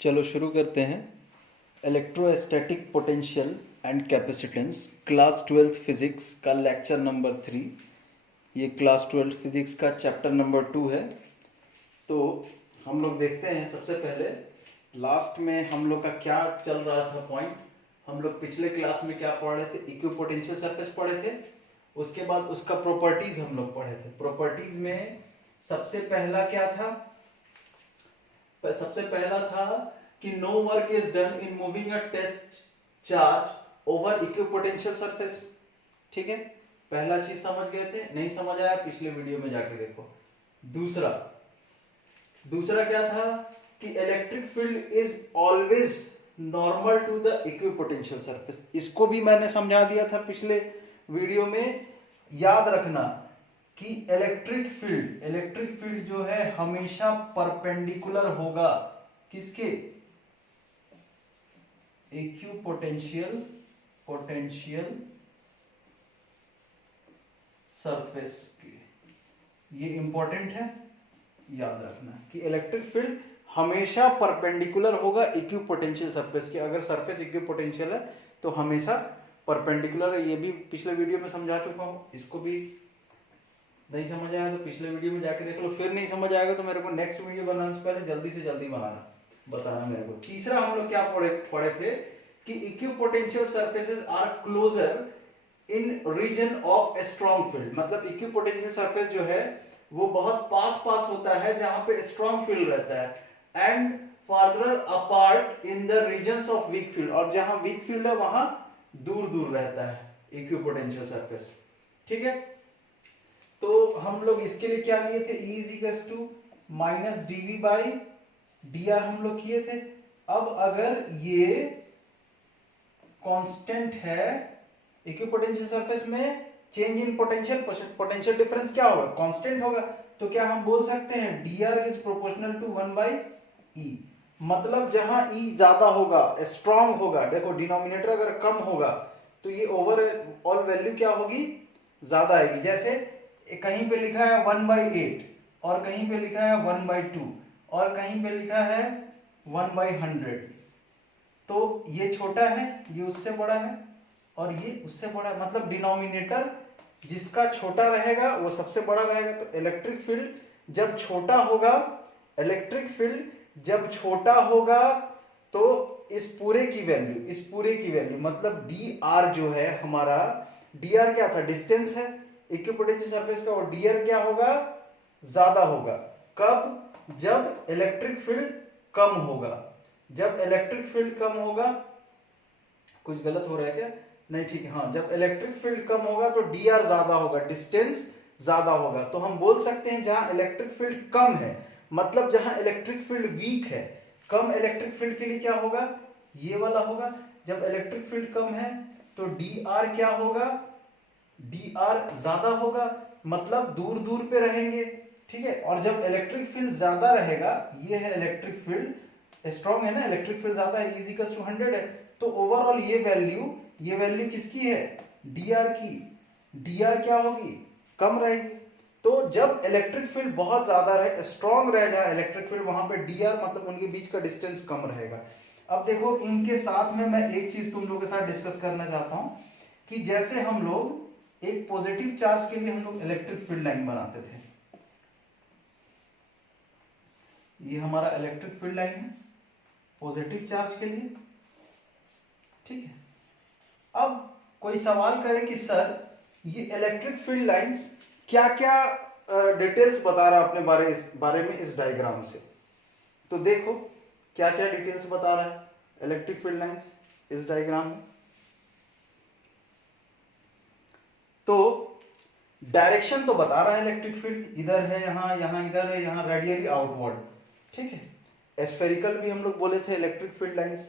चलो शुरू करते हैं। Electrostatic potential and capacitance, class 12th physics का लेक्चर नंबर 3। ये क्लास 12th फिजिक्स का चैप्टर नंबर 2 है। तो हम लोग देखते हैं सबसे पहले लास्ट में हम लोग का क्या चल रहा था पॉइंट। हम लोग पिछले क्लास में क्या पढ़ रहे थे, इक्विपोटेंशियल सरफेस पढ़े थे। उसके बाद उसका प्रॉपर्टीज हम लोग पढ़े थे। प्रॉपर्टीज में सबसे पहला क्या था, सबसे पहला था कि no work is done in moving a test charge over equipotential surface. ठीक है, पहला चीज समझ गए थे। नहीं समझ आया पिछले वीडियो में जाके देखो। दूसरा क्या था कि electric field is always normal to the equipotential surface. इसको भी मैंने समझा दिया था पिछले वीडियो में। याद रखना कि इलेक्ट्रिक फील्ड जो है हमेशा परपेंडिकुलर होगा किसके, इक्विपोटेंशियल सरफेस के। ये इंपॉर्टेंट है, याद रखना कि इलेक्ट्रिक फील्ड हमेशा परपेंडिकुलर होगा इक्विपोटेंशियल सरफेस के। अगर सरफेस इक्विपोटेंशियल है तो हमेशा परपेंडिकुलर है। ये भी पिछले वीडियो में समझा चुका हूं। इसको भी नहीं समझ आया तो पिछले वीडियो में जाके देख लो। फिर नहीं समझ आएगा तो मेरे को नेक्स्ट वीडियो बनाने से पहले जल्दी से जल्दी बताना मेरे को। तीसरा हम लोग क्या पढ़े थे कि equipotential surfaces are closer in region of strong field. मतलब इक्विपोटेंशियल सरफेस जो है वो बहुत पास होता है जहां पे स्ट्रॉन्ग फील्ड रहता है, and farther apart in the regions of weak field. और जहां वीक फील्ड है वहां दूर रहता है इक्विपोटेंशियल सरफेस। ठीक है, तो हम लोग इसके लिए क्या लिए थे, E is equal to minus dV by dr हम लोग किए थे। अब अगर ये कांस्टेंट है इक्विपोटेंशियल सरफेस में, चेंज इन पोटेंशियल डिफरेंस क्या होगा, कांस्टेंट होगा। तो क्या हम बोल सकते हैं dr is proportional to 1/e। मतलब जहां E ज्यादा होगा, स्ट्रॉन्ग होगा, देखो डिनोमिनेटर अगर कम होगा तो ये ओवरऑल वैल्यू क्या होगी, ज्यादा आएगी। जैसे कहीं पे लिखा है 1/8 और कहीं पे लिखा है 1/2 और कहीं पे लिखा है 1/100। तो ये छोटा है, ये उससे बड़ा है और ये उससे बड़ा है। मतलब डिनोमिनेटर जिसका छोटा रहेगा वो सबसे बड़ा रहेगा। तो इलेक्ट्रिक फील्ड जब छोटा होगा तो इस पूरे की वैल्यू मतलब dr जो है हमारा, dr क्या था, डिस्टेंस है इक्विपोटेंशियल सरफेस का, और dr क्या होगा, ज्यादा होगा। कब, जब इलेक्ट्रिक फील्ड कम होगा। कुछ गलत हो रहा है क्या, नहीं ठीक है, हाँ, जब इलेक्ट्रिक फील्ड कम होगा तो dr ज्यादा होगा, डिस्टेंस ज्यादा होगा। तो हम बोल सकते हैं जहां इलेक्ट्रिक फील्ड कम है, मतलब जहां इलेक्ट्रिक फील्ड वीक है, कम इलेक्ट्रिक फील्ड के लिए क्या होगा, ये वाला होगा। जब इलेक्ट्रिक फील्ड कम है तो dr क्या होगा, dr ज्यादा होगा, मतलब दूर पे रहेंगे। ठीक है, और जब इलेक्ट्रिक फील्ड ज्यादा रहेगा, ये है इलेक्ट्रिक फील्ड स्ट्रॉन्ग है ना, इलेक्ट्रिक फील्ड ज्यादा है, E = 100 है, तो ओवरऑल ये वैल्यू किसकी है, dr की। dr क्या होगी, कम रहेगी। तो जब इलेक्ट्रिक फील्ड बहुत ज्यादा रहे, स्ट्रॉन्ग रह जाए इलेक्ट्रिक फील्ड, वहां पे dr मतलब उनके बीच का डिस्टेंस कम रहेगा। अब देखो इनके साथ में मैं एक चीज तुम लोगों के साथ डिस्कस करना चाहता हूं कि जैसे हम लोग एक पॉजिटिव चार्ज के लिए हम लोग इलेक्ट्रिक फील्ड लाइन बनाते थे। ये हमारा इलेक्ट्रिक फील्ड लाइन है पॉजिटिव चार्ज के लिए। ठीक है, अब कोई सवाल करे कि सर ये इलेक्ट्रिक फील्ड लाइंस क्या क्या डिटेल्स बता रहा है अपने बारे में इस डायग्राम से। तो देखो क्या क्या डिटेल्स बता रहा है इलेक्ट्रिक फील्ड लाइंस इस डायग्राम में। तो डायरेक्शन तो बता रहा है इलेक्ट्रिक फील्ड, इधर है, यहां इधर है, यहां रेडियली आउटवर्ड। ठीक है, स्फेरिकल भी हम लोग बोले थे इलेक्ट्रिक फील्ड लाइंस,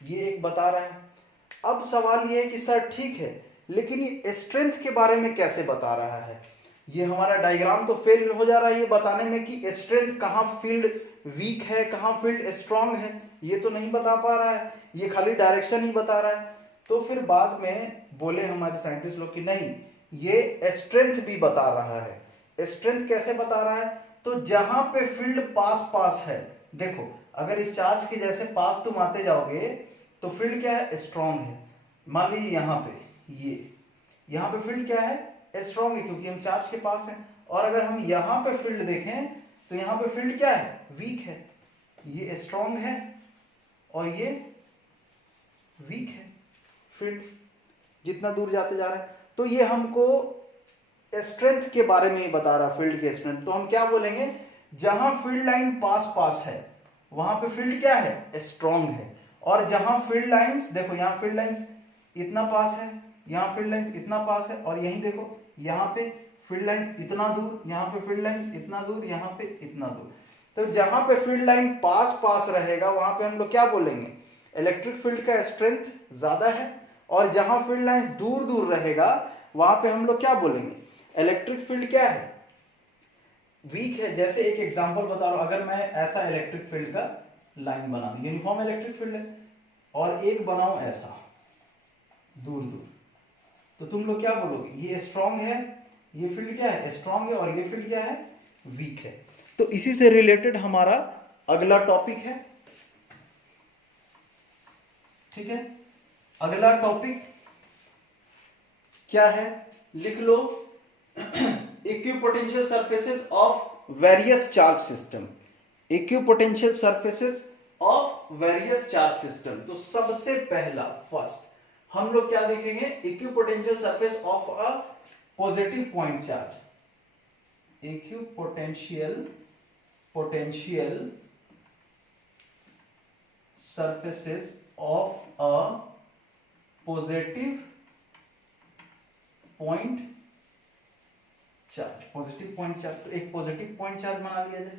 ये एक बता रहा है। अब सवाल ये है कि सर ठीक है, लेकिन ये स्ट्रेंथ के बारे में कैसे बता रहा है। ये हमारा डायग्राम तो फेल हो जा रहा है ये बताने में कि स्ट्रेंथ कहां फील्ड वीक है, कहां फील्ड स्ट्रांग है, ये तो नहीं बता पा रहा है, ये खाली डायरेक्शन ही बता रहा है। तो फिर बाद में बोले हमारे साइंटिस्ट लोग कि नहीं, ये स्ट्रेंथ भी बता रहा है। स्ट्रेंथ कैसे बता रहा है, तो जहां पे फील्ड पास है, देखो अगर इस चार्ज के जैसे पास तुम आते जाओगे तो फील्ड क्या है, स्ट्रांग है। मान लीजिए यहाँ पे यहाँ पे फील्ड क्या है, स्ट्रांग है, क्योंकि हम चार्ज के पास हैं। और अगर हम यहाँ पे फील्ड देखें तो यहाँ पे फील्ड क्या है, वीक है। ये स्ट्रांग है और ये वीक है फील्ड, जितना दूर जाते जा रहे हैं। तो ये हमको स्ट्रेंथ के बारे में ही बता रहा, फील्ड की स्ट्रेंथ। तो हम क्या बोलेंगे, जहां फील्ड लाइन पास पास है वहां पे फील्ड क्या है, स्ट्रांग है। और जहां फील्ड लाइंस, देखो यहाँ फील्ड लाइंस इतना पास है, यहाँ फील्ड लाइंस इतना पास है, और यहीं देखो यहाँ पे फील्ड लाइंस इतना दूर, यहाँ पे फील्ड लाइन इतना दूर, यहाँ पे इतना दूर। तो जहां पे फील्ड लाइन पास पास रहेगा वहां पे हम लोग क्या बोलेंगे, इलेक्ट्रिक फील्ड का स्ट्रेंथ ज्यादा है। और जहां फील्ड लाइंस दूर दूर रहेगा वहां पे हम लोग क्या बोलेंगे, इलेक्ट्रिक फील्ड क्या है, वीक है। जैसे एक एग्जांपल बता रहा हूं, अगर मैं ऐसा इलेक्ट्रिक फील्ड का लाइन बना दूं, यूनिफॉर्म इलेक्ट्रिक फील्ड है, और एक बनाऊं ऐसा दूर दूर, तो तुम लोग क्या बोलोगे, ये स्ट्रांग है, ये फील्ड क्या है, स्ट्रांग है, और ये फील्ड क्या है, वीक है। तो इसी से रिलेटेड हमारा अगला टॉपिक है, ठीक है। अगला टॉपिक क्या है, लिख लो, equipotential surfaces of various charge system. Equipotential surfaces of various charge system. तो सबसे पहला फर्स्ट हम लोग क्या देखेंगे, equipotential surface of a positive point charge. Equipotential surfaces of a positive point charge। Positive point charge, तो एक पॉजिटिव पॉइंट चार्ज बना लिया जाए,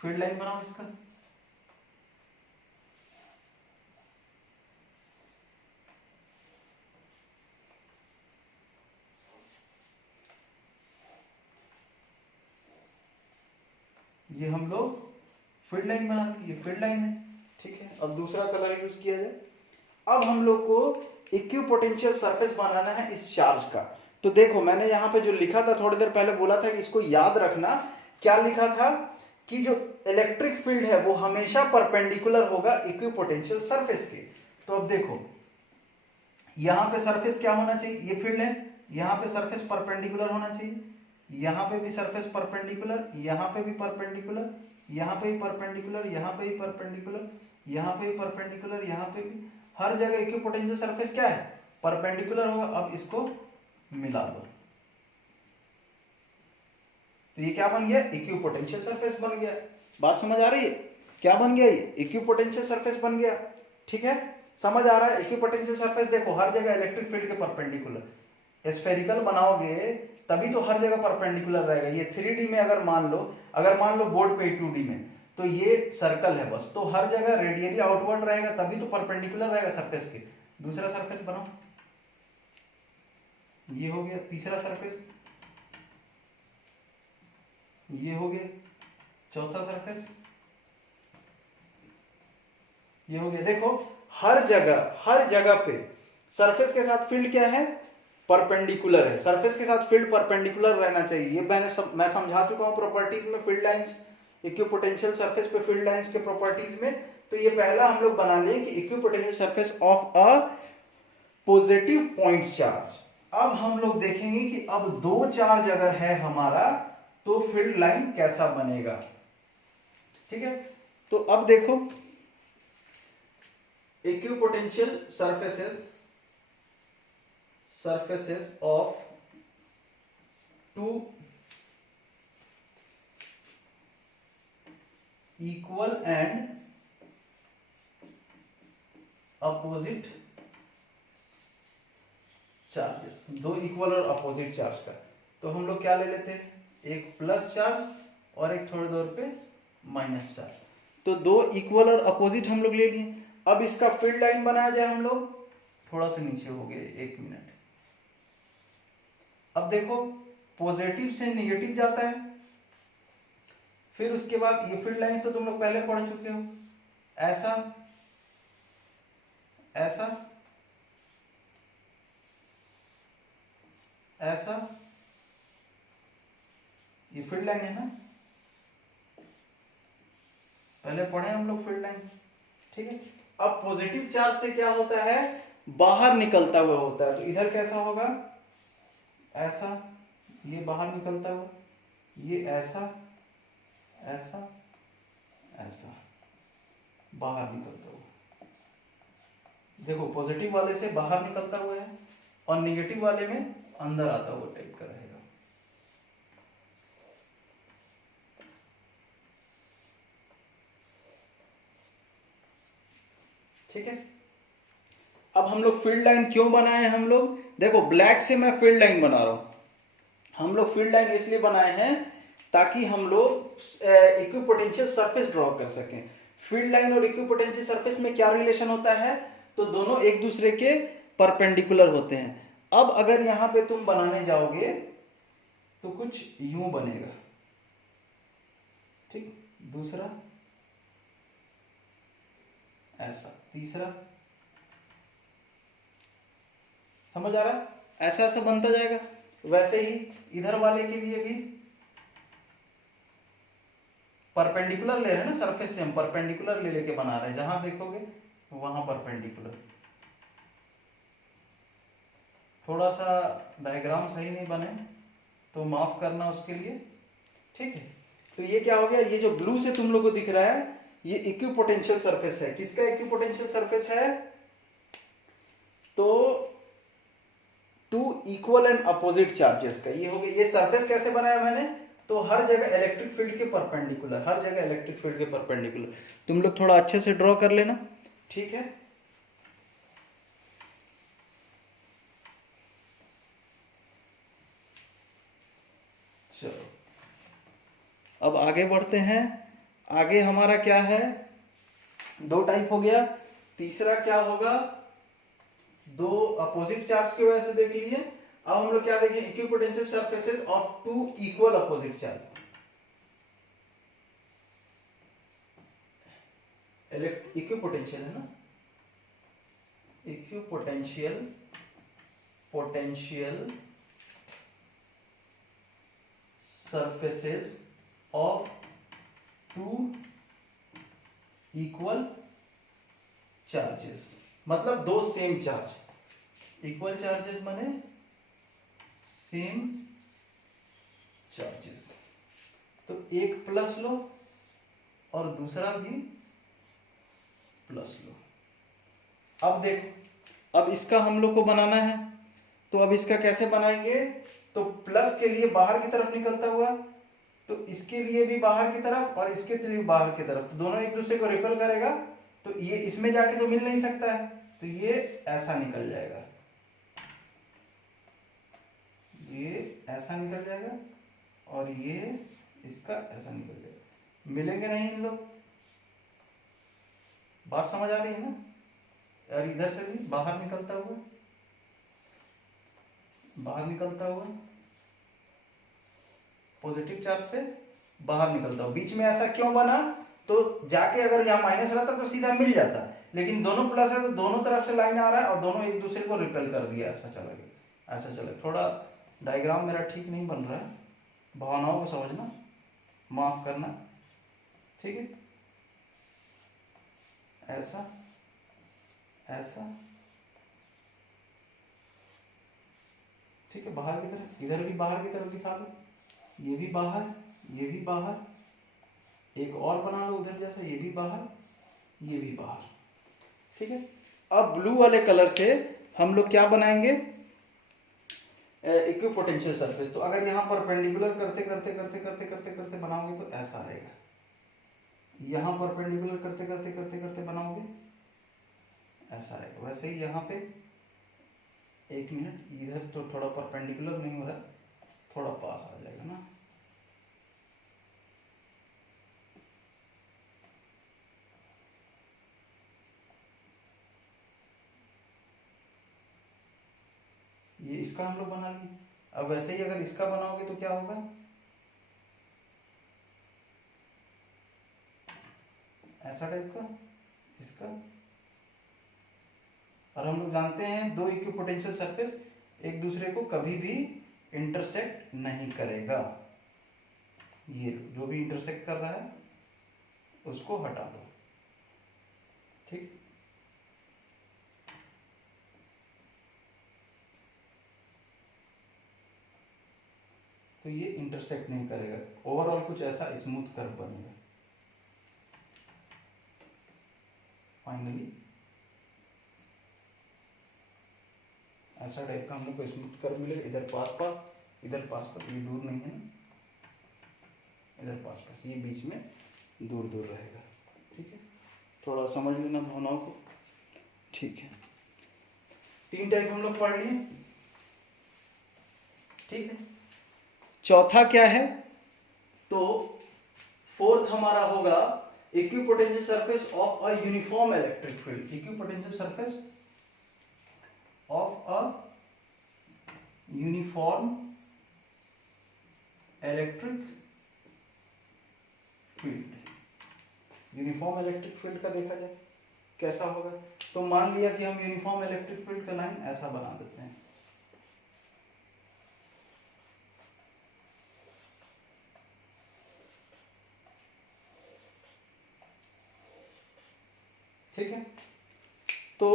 फील्ड लाइन बनाओ इसका। ये हम लोग फील्ड लाइन बना ली, ये फील्ड लाइन है, ठीक है। अब दूसरा कलर यूज किया जाए। अब हम लोग को इक्विपोटेंशियल सरफेस बनाना है इस चार्ज का। तो देखो मैंने यहाँ पे जो लिखा था, थोड़ी देर पहले बोला था कि इसको याद रखना। क्या लिखा था कि जो इलेक्ट्रिक फील्ड है वो हमेशा परपेंडिकुलर होगा इक्विपोटेंशियल सरफेस के। तो अब देखो यहाँ पे सरफेस क्या होना चाहिए, ये फील्ड है, यहाँ पे सरफेस परपेंडिकुलर होना चाहिए, यहाँ पे भी सरफेस परपेंडिकुलर, यहाँ पे भी परपेंडिकुलर, यहाँ पे भी परपेंडिकुलर, यहाँ पे भी परपेंडिकुलर, यहाँ पे भी परपेंडिकुलर, यहाँ पे भी, हर जगह इक्विपोटेंशियल सरफेस क्या है, परपेंडिकुलर होगा। अब इसको मिला दो तो ये क्या बन गया, इक्विपोटेंशियल सरफेस बन गया। बात समझ आ रही है, क्या बन गया, ये इक्विपोटेंशियल सरफेस बन गया, ठीक है। समझ आ रहा है, इक्विपोटेंशियल सरफेस देखो हर जगह इलेक्ट्रिक फील्ड के परपेंडिकुलर। स्फेरिकल बनाओगे तभी तो हर जगह परपेंडिकुलर रहेगा। ये 3D में अगर मान लो बोर्ड पे 2D में, तो ये सर्कल है बस, तो हर जगह रेडियली आउटवर्ड रहेगा, तभी तो परपेंडिकुलर रहेगा सरफेस के। दूसरा सरफेस बनाओ, ये हो गया तीसरा सरफेस, ये हो गया चौथा सरफेस, ये हो गया। देखो हर जगह पे सरफेस के साथ फील्ड क्या है, परपेंडिकुलर है। सरफेस के साथ फील्ड परपेंडिकुलर रहना चाहिए। ये मैं समझा चुका हूं प्रॉपर्टीज में, फील्ड लाइंस, इक्विपोटेंशियल सरफेस पे फील्ड लाइंस के प्रॉपर्टीज में। तो ये पहला हम लोग बना लिए कि equipotential surface of a positive point charge. अब हम लोग देखेंगे कि अब दो चार्ज अगर है हमारा तो फील्ड लाइन कैसा बनेगा, ठीक है। तो अब देखो equipotential surfaces of two equal and opposite charges, दो इक्वल और अपोजिट चार्ज का। तो हम लोग क्या ले लेते हैं, एक प्लस चार्ज और एक थोड़ी दूर पे माइनस चार्ज। तो दो इक्वल और अपोजिट हम लोग ले लिए। अब इसका फील्ड लाइन बनाया जाए हम लोग, थोड़ा सा नीचे हो गए, 1 मिनट। अब देखो पॉजिटिव से नेगेटिव जाता है, फिर उसके बाद ये फील्ड लाइंस तो तुम लोग पहले पढ़ चुके हो, ऐसा ऐसा ऐसा, ये फील्ड लाइन है ना। पहले पढ़े हम लोग फील्ड लाइंस, ठीक है। अब पॉजिटिव चार्ज से क्या होता है, बाहर निकलता हुआ होता है, तो इधर कैसा होगा, ऐसा, ये बाहर निकलता हुआ, ये ऐसा, ऐसा, ऐसा बाहर निकलता हुआ। देखो पॉजिटिव वाले से बाहर निकलता हुआ है और निगेटिव वाले में अंदर आता हुआ टाइप का रहेगा। ठीक है। अब हम लोग फील्ड लाइन क्यों बनाए हैं, हम लोग देखो ब्लैक से मैं फील्ड लाइन बना रहा हूं, हम लोग फील्ड लाइन इसलिए बनाए हैं ताकि हम लोग इक्विपोटेंशियल सरफेस ड्रॉ कर सकें। फील्ड लाइन और इक्विपोटेंशियल सरफेस में क्या रिलेशन होता है, तो दोनों एक दूसरे के परपेंडिकुलर होते हैं। अब अगर यहां पे तुम बनाने जाओगे तो कुछ यूं बनेगा, ठीक, दूसरा ऐसा, तीसरा, समझ आ रहा है, ऐसा ऐसा बनता जाएगा। वैसे ही इधर वाले के लिए भी परपेंडिकुलर ले रहे हैं ना, सरफेस से हम परपेंडिकुलर ले लेके बना रहे हैं, जहां देखोगे वहां परपेंडिकुलर। थोड़ा सा डायग्राम सही नहीं बने तो माफ करना उसके लिए, ठीक है। तो ये क्या हो गया, ये जो ब्लू से तुम लोग को दिख रहा है ये इक्विपोटेंशियल सरफेस है। किसका इक्विपोटेंशियल सरफेस है, तो two equal and opposite charges का ये हो गया। ये सरफेस कैसे बनाया मैंने, तो हर जगह इलेक्ट्रिक फील्ड के परपेंडिकुलर, हर जगह इलेक्ट्रिक फील्ड के परपेंडिकुलर। तुम लोग थोड़ा अच्छे से ड्रॉ कर लेना, ठीक है। चलो अब आगे बढ़ते हैं। आगे हमारा क्या है, दो टाइप हो गया, तीसरा क्या होगा, दो अपोजिट चार्ज की वजह से देख लिए। अब हम लोग क्या देखें, equipotential surfaces of two equal opposite charge. Equipotential है ना, equipotential potential surfaces of two equal charges, मतलब दो सेम चार्ज। इक्वल चार्जेस माने सेम चार्जेस, तो एक प्लस लो और दूसरा भी प्लस लो। अब देखो, अब इसका हम लोग को बनाना है, तो अब इसका कैसे बनाएंगे, तो प्लस के लिए बाहर की तरफ निकलता हुआ, तो इसके लिए भी बाहर की तरफ और इसके लिए भी बाहर की तरफ, तो दोनों एक दूसरे को रिपेल करेगा, तो ये इसमें जाके तो मिल नहीं सकता है, तो ये ऐसा निकल जाएगा, ये ऐसा निकल जाएगा और ये इसका ऐसा निकल जाएगा, मिलेंगे नहीं इन लोग। बात समझ आ रही है ना। और इधर से भी बाहर निकलता हुआ, बाहर निकलता हुआ, पॉजिटिव चार्ज से बाहर निकलता हुआ, बीच में ऐसा क्यों बना, तो जाके अगर यहाँ माइनस रहता तो सीधा मिल जाता, लेकिन दोनों प्लस है तो दोनों तरफ से लाइन आ रहा है और दोनों एक दूसरे को रिपेल कर दिया, ऐसा चला गया, ऐसा चला। थोड़ा डायग्राम मेरा ठीक नहीं बन रहा है, भावनाओं को समझना, माफ करना, ठीक है। ऐसा ऐसा, ठीक है, बाहर की तरफ, इधर भी बाहर की तरफ दिखा लो, ये भी बाहर, ये भी बाहर, एक और बना लो उधर जैसा, ये भी बाहर, ये भी बाहर, ठीक है। अब ब्लू वाले कलर से हम लोग क्या बनाएंगे, इक्विपोटेंशियल सरफेस। तो अगर यहाँ पर परपेंडिकुलर करते करते करते करते करते करते बनाओगे तो ऐसा आएगा, यहाँ परपेंडिकुलर करते करते करते करते बनाओगे ऐसा आएगा। वैसे ही यहाँ पे, एक मिनट, इधर तो थोड़ा परपेंडिकुलर नहीं हो रहा, थोड़ा पास आ जाएगा ना, ये इसका हम लोग बना लिए। अब वैसे ही अगर इसका बनाओगे तो क्या होगा, ऐसा टाइप का इसका। और हम लोग जानते हैं दो इक्विपोटेंशियल सरफेस एक दूसरे को कभी भी इंटरसेक्ट नहीं करेगा, ये जो भी इंटरसेक्ट कर रहा है उसको हटा दो। ठीक, तो ये इंटरसेक्ट नहीं करेगा, ओवरऑल कुछ ऐसा स्मूथ कर्व बनेगा। फाइनली ऐसा टाइप का हम लोग को स्मूथ कर्व मिलेगा। इधर पास पास, इधर पास पास, ये दूर नहीं है ना, इधर पास पास, ये बीच में दूर दूर रहेगा। ठीक है, थोड़ा समझ लेना भावनाओं को। ठीक है, 3 टाइप हम लोग पढ़ लिए। ठीक है, चौथा क्या है, तो 4th हमारा होगा equipotential surface of a uniform electric field. Equipotential surface of a uniform electric field. Uniform electric field का देखा जाए कैसा होगा, तो मान लिया कि हम यूनिफॉर्म इलेक्ट्रिक फील्ड का लाइन ऐसा बना देते हैं। ठीक है, तो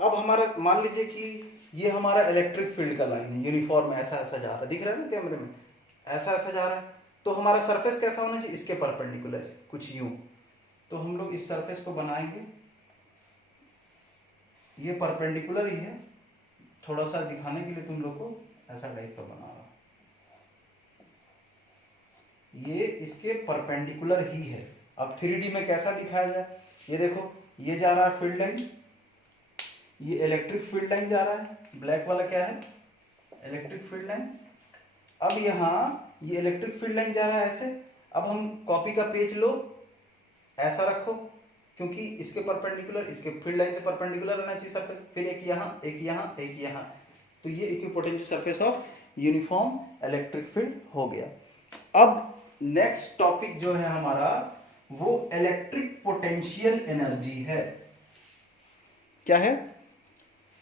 अब हमारा मान लीजिए कि ये हमारा इलेक्ट्रिक फील्ड का लाइन है, यूनिफॉर्म ऐसा ऐसा जा रहा है, दिख रहा है ना कैमरे में, ऐसा ऐसा जा रहा है। तो हमारा सरफेस कैसा होना चाहिए, इसके परपेंडिकुलर, कुछ यूं। तो हम लोग इस सरफेस को बनाएंगे, ये परपेंडिकुलर ही है, थोड़ा सा दिखाने के लिए तुम लोग को ऐसा टाइप का बना रहा, ये इसके परपेंडिकुलर ही है। अब 3D में कैसा दिखाया जाए, ये देखो, ये जा रहा है फील्ड लाइन, ये इलेक्ट्रिक फील्ड लाइन जा रहा है, ब्लैक वाला क्या है, इलेक्ट्रिक फील्ड लाइन। अब यहाँ ये इलेक्ट्रिक फील्ड लाइन जा रहा है ऐसे। अब हम कॉपी का पेज लो, ऐसा रखो, क्योंकि इसके परपेंडिकुलर, इसके फील्ड लाइन से परपेंडिकुलर रहना चाहिए सरफेस। फिर एक यहाँ, एक यहाँ, एक यहाँ, तो ये equipotential surface of uniform electric field हो गया। अब नेक्स्ट टॉपिक जो है हमारा, वो इलेक्ट्रिक पोटेंशियल एनर्जी है। क्या है,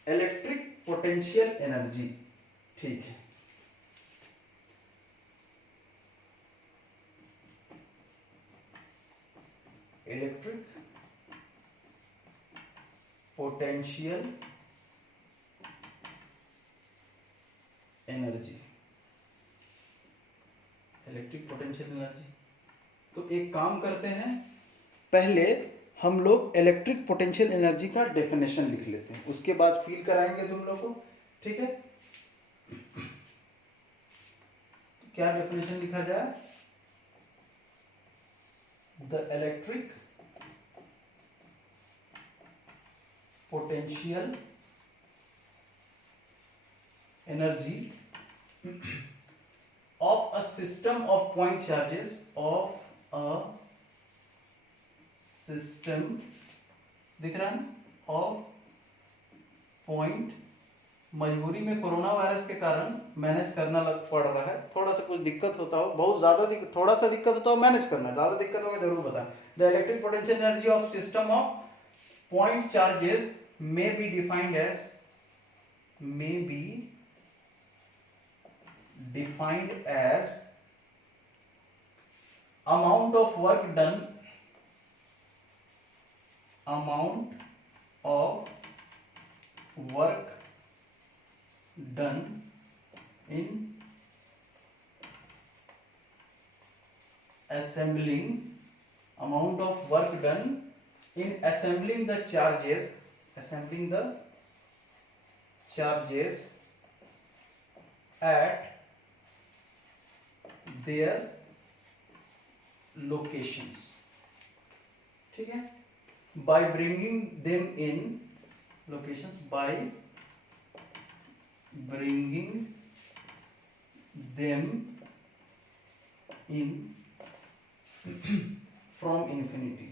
इलेक्ट्रिक पोटेंशियल एनर्जी। ठीक है, electric potential energy, electric potential energy. तो एक काम करते हैं, पहले हम लोग इलेक्ट्रिक पोटेंशियल एनर्जी का डेफिनेशन लिख लेते हैं, उसके बाद फील कराएंगे तुम लोग को। ठीक है, तो क्या डेफिनेशन लिखा जाए, the electric potential energy of a system of point charges, of a system, दिख रहा है ना, of point, मजबूरी में कोरोना वायरस के कारण मैनेज करना पड़ रहा है, थोड़ा सा कुछ दिक्कत होता हो, बहुत ज्यादा थोड़ा सा दिक्कत होता हो मैनेज करना, ज्यादा दिक्कत होगा जरूर बताएं। The electric potential energy of system of point charges may be defined as amount of work done in assembling the charges at their locations। ठीक है, by bringing them in locations, by bringing them in from infinity,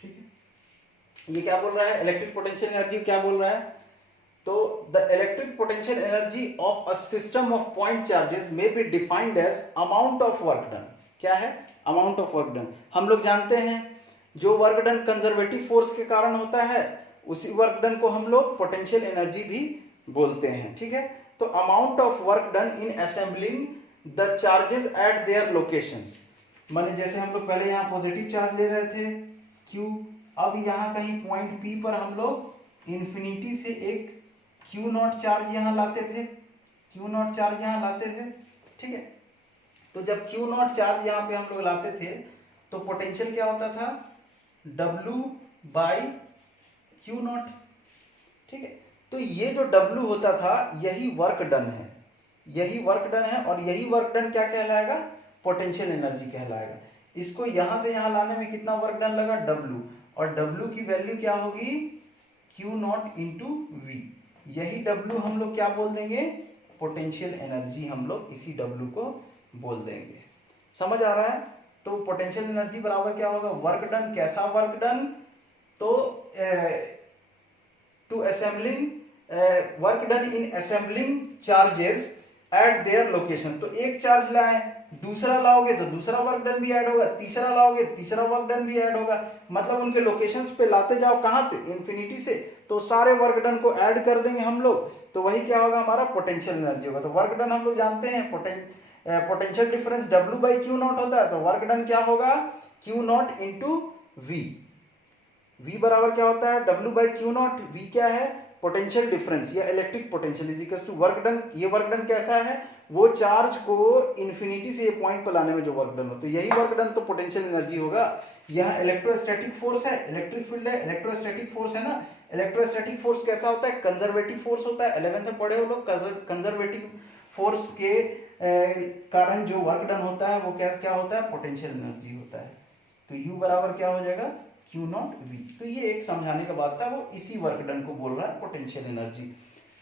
ठीक है। ये क्या बोल रहा है, electric potential energy क्या बोल रहा है, तो the electric potential energy of a system of point charges may be defined as amount of work done. क्या है, अमाउंट ऑफ वर्क डन। हम लोग जानते हैं जो वर्क डन कंजर्वेटिव फोर्स के कारण होता है, उसी वर्क डन को हम लोग पोटेंशियल एनर्जी भी बोलते हैं। ठीक है, तो amount of work done in assembling the charges at there locations. माने जैसे हम लोग पहले यहाँ पॉजिटिव चार्ज ले रहे थे Q, अब यहाँ कहीं पॉइंट P पर हम लोग इन्फिनिटी से एक Q0 चार्ज यहाँ लाते थे, Q0 चार्ज यहाँ लाते थे, ठीक है। तो जब Q0 चार्ज यहाँ पे हम लोग लाते थे तो पोटेंशियल क्या होता था, W बाई Q0, ठीक है। तो ये जो W होता था यही वर्क डन है, यही वर्क डन है, और यही वर्क डन क्या कहलाएगा, पोटेंशियल एनर्जी कहलाएगा। इसको यहां से यहां लाने में कितना वर्क डन लगा, W, और W की वैल्यू क्या होगी, Q0 इंटू V। यही W हम लोग क्या बोल देंगे, पोटेंशियल एनर्जी हम लोग इसी W को बोल देंगे। समझ आ रहा है। तो पोटेंशियल एनर्जी बराबर क्या होगा, वर्क डन। कैसा वर्क डन, तो to assembling, work done in assembling charges at their location. तो एक चार्ज लाए, दूसरा लाओगे तो दूसरा वर्क डन भी ऐड होगा, तीसरा लाओगे तीसरा वर्क डन भी ऐड होगा। मतलब उनके लोकेशंस पे लाते जाओ, कहां से, इन्फिनिटी से, तो सारे वर्क डन को ऐड कर देंगे हम लोग, तो वही क्या होगा, हमारा पोटेंशियल एनर्जी होगा। तो वर्क डन हम लोग जानते हैं, potential difference W by Q0 होता है, तो वर्क डन क्या होगा, Q0 इंटू V। V बराबर क्या होता है, W बाई Q0। V क्या है, पोटेंशियल डिफरेंस या electric potential is equal to work done. ये वर्क डन कैसा है, वो चार्ज को इन्फिनिटी से ये पॉइंट पर लाने में जो वर्क डन हो, तो यही वर्क डन तो पोटेंशियल एनर्जी होगा। यहाँ इलेक्ट्रोस्टैटिक फोर्स है, इलेक्ट्रिक फील्ड है, इलेक्ट्रोस्टैटिक फोर्स है ना। इलेक्ट्रोस्टैटिक फोर्स कैसा होता है, कंजर्वेटिव फोर्स होता है, 11th में पढ़े हो लोग। कंजर्वेटिव फोर्स के कारण जो वर्क डन होता है वो क्या होता है, पोटेंशियल एनर्जी होता है। तो U बराबर क्या हो जाएगा, Q0 V। तो ये एक समझाने का बात था, वो इसी वर्क डन को बोल रहा है पोटेंशियल एनर्जी,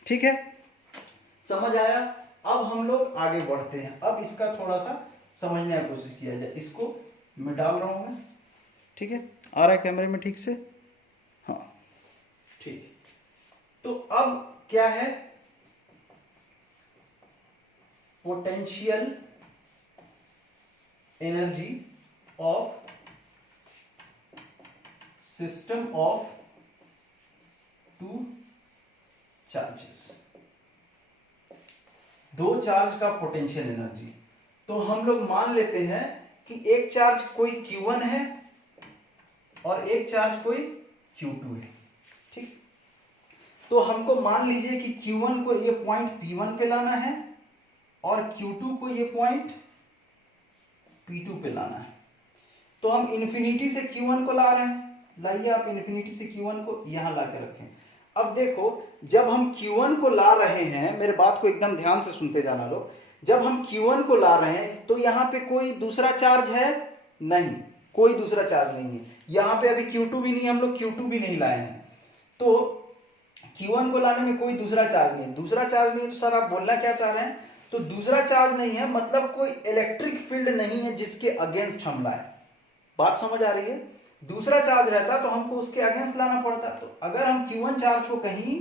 ठीक है। समझ आया। अब हम लोग आगे बढ़ते हैं, अब इसका थोड़ा सा समझने की कोशिश किया जाए। इसको मैं डाल रहा हूं मैं, ठीक है, आ रहा है कैमरे में ठीक से, हाँ ठीक। तो अब क्या है, potential energy of system of two charges, दो चार्ज का पोटेंशियल एनर्जी। तो हम लोग मान लेते हैं कि एक चार्ज कोई Q1 है और एक चार्ज कोई Q2 है, ठीक। तो हमको मान लीजिए कि Q1 को ये पॉइंट P1 पे लाना है और Q2 को ये पॉइंट P2 पे लाना है। तो हम इन्फिनिटी से Q1 को ला रहे हैं, लाइए आप इन्फिनिटी से Q1 को यहां ला के रखें। अब देखो, जब हम Q1 को ला रहे हैं, मेरे बात को एकदम ध्यान से सुनते जाना लोग, जब हम Q1 को ला रहे हैं तो यहाँ पे कोई दूसरा चार्ज है नहीं, कोई दूसरा चार्ज नहीं है। यहाँ पे अभी Q2 भी नहीं, हम लोग Q2 भी नहीं लाए हैं। तो Q1 को लाने में कोई दूसरा चार्ज नहीं, दूसरा चार्ज नहीं, तो सर आप बोलना क्या चाह रहे हैं, तो दूसरा चार्ज नहीं है मतलब कोई इलेक्ट्रिक फील्ड नहीं है जिसके अगेंस्ट हम लाए। बात समझ आ रही है। दूसरा चार्ज रहता तो हमको उसके अगेंस्ट लाना पड़ता। तो अगर हम Q1 चार्ज को कहीं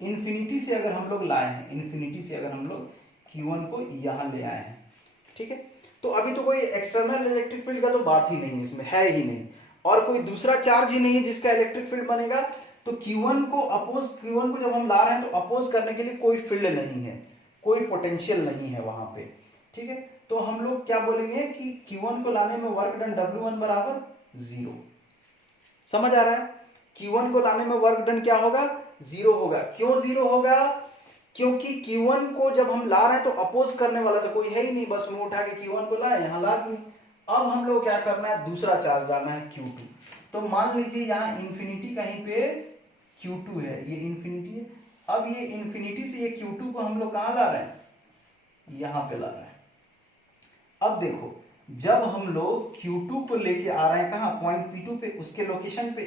इन्फिनिटी से अगर हम लोग लाए हैं, इन्फिनिटी से अगर हम लोग Q1 को यहां ले आए हैं, ठीक है, तो अभी तो कोई एक्सटर्नल इलेक्ट्रिक फील्ड का तो बात ही नहीं, इसमें है ही नहीं, और कोई दूसरा चार्ज ही नहीं है जिसका इलेक्ट्रिक फील्ड बनेगा। तो Q1 को जब हम ला रहे हैं तो अपोज करने के लिए कोई फील्ड नहीं है, कोई पोटेंशियल नहीं है वहां पे, ठीक है। तो हम लोग क्या बोलेंगे कि Q1 को लाने में वर्क डन W1 बराबर 0। समझ आ रहा है। Q1 को लाने में वर्क डन क्या होगा, 0 होगा। क्यों 0 होगा, क्योंकि Q1 को जब हम ला रहे हैं तो अपोज करने वाला तो कोई है ही नहीं, बस मुंह उठा के Q1 को लाए, यहां ला दी। अब हम लोग क्या करना है, दूसरा चार्ज लाना है Q2। तो मान लीजिए यहां इंफिनिटी कहीं पे Q2 है, ये इंफिनिटी है। अब ये इंफिनिटी से ये Q2 को हम लोग कहां ला रहे हैं, यहां पे ला रहे हैं। अब देखो, जब हम लोग Q2 को लेके आ रहे हैं कहां, पॉइंट P2 पे, उसके लोकेशन पे,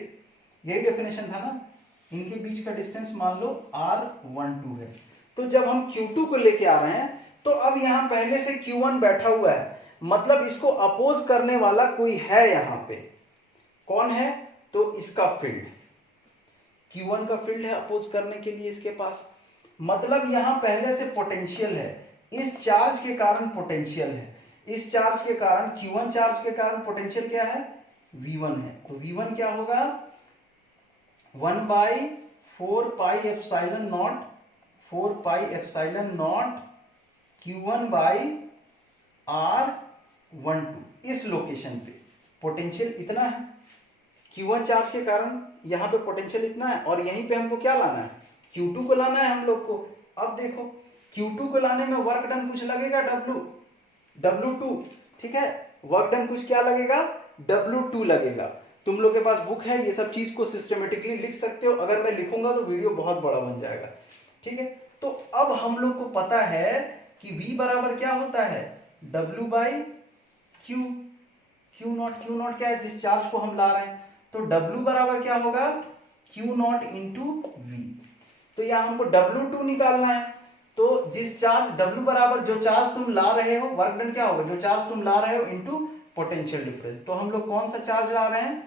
यही डेफिनेशन था ना, इनके बीच का डिस्टेंस मान लो R12 है। तो जब हम Q2 को लेके आ रहे हैं तो अब यहां पहले से Q1 बैठा हुआ है, मतलब इसको अपोज करने वाला कोई है यहां पे। कौन है, तो इसका फील्ड, Q1 का फील्ड है अपोज करने के लिए इसके पास। मतलब यहां पहले से पोटेंशियल है, इस चार्ज के कारण पोटेंशियल है, इस चार्ज के कारण, Q1 चार्ज के कारण पोटेंशियल क्या है, V1 है। तो V1 क्या होगा, 1/4 pi epsilon not, 4 pi epsilon not Q1 by R12 इस लोकेशन पे पोटेंशियल इतना है, Q1 चार्ज के कारण यहाँ पे पोटेंशियल इतना है, और यहीं पे हमको क्या लाना है, Q2 को लाना है हम लोग को। अब देखो Q2 को लाने में वर्क डन कुछ लगेगा W2, ठीक है, वर्क डन कुछ क्या लगेगा, W2 लगेगा। तुम लोग के पास बुक है, ये सब चीज को सिस्टमेटिकली लिख सकते हो, अगर मैं लिखूंगा तो वीडियो बहुत बड़ा बन जाएगा, ठीक है। तो अब हम लोग को पता है कि V बराबर क्या होता है, W by Q, Q not क्या है, जिस चार्ज को हम ला रहे हैं, तो W बराबर क्या होगा, Q नॉट इंटू V। तो यहां हमको W2 निकालना है, तो जिस चार्ज W बराबर जो चार्ज तुम ला रहे हो, वर्क डन क्या होगा, जो चार्ज तुम ला रहे हो इंटू पोटेंशियल डिफरेंस। तो हम लोग कौन सा चार्ज ला रहे हैं,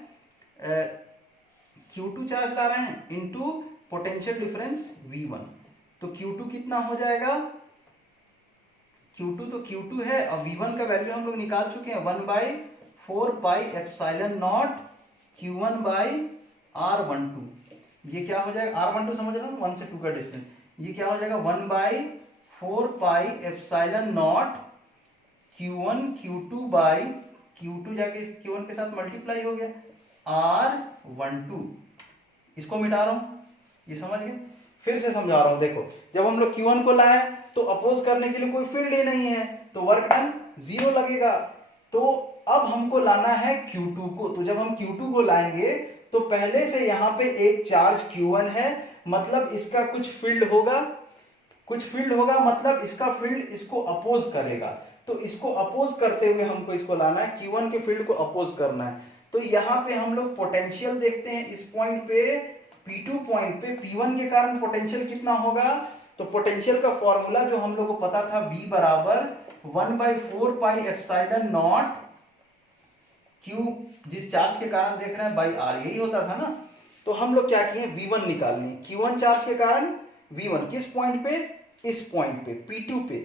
Q2 चार्ज ला रहे हैं इंटू पोटेंशियल डिफरेंस V1। तो Q2 कितना हो जाएगा, Q2 तो Q2 है, और V1 का वैल्यू हम लोग निकाल चुके हैं, 1/4 pi epsilon not Q1 by R12। ये क्या हो जाएगा, R12 समझ रहे हो, 1 से 2 का डिस्टेंस, ये क्या हो जाएगा 1/4 pi epsilon not Q1 Q2 by Q2 जाके Q1 के साथ मल्टीप्लाई हो गया R12। इसको मिटा रहा हूं, ये समझ गए। फिर से समझा रहा हूं, देखो जब हम लोग Q1 को लाए तो अपोज करने के लिए कोई फील्ड ही नहीं है, तो वर्क डन 0 लगेगा। तो अब हमको लाना है Q2 को, तो जब हम Q2 को लाएंगे तो पहले से यहां पे एक चार्ज Q1 है, मतलब इसका कुछ फील्ड होगा, मतलब इसका फील्ड इसको अपोज करेगा। तो इसको अपोज करते हुए हमको इसको लाना है, Q1 के फील्ड को अपोज करना है। तो यहाँ पे हम लोग पोटेंशियल देखते हैं, इस पॉइंट पे P2 पॉइंट पे P1 के कारण पोटेंशियल कितना होगा, तो पोटेंशियल का फॉर्मूला जो हम लोग को पता था, V बराबर 1/4 पाई एप्सिलॉन नॉट Q, जिस चार्ज के कारण देख रहे हैं, बाई R, यही होता था ना। तो हम लोग क्या किए, V1 निकालनी, Q1 चार्ज के कारण V1 किस पॉइंट पे, इस पॉइंट पे P2 पे,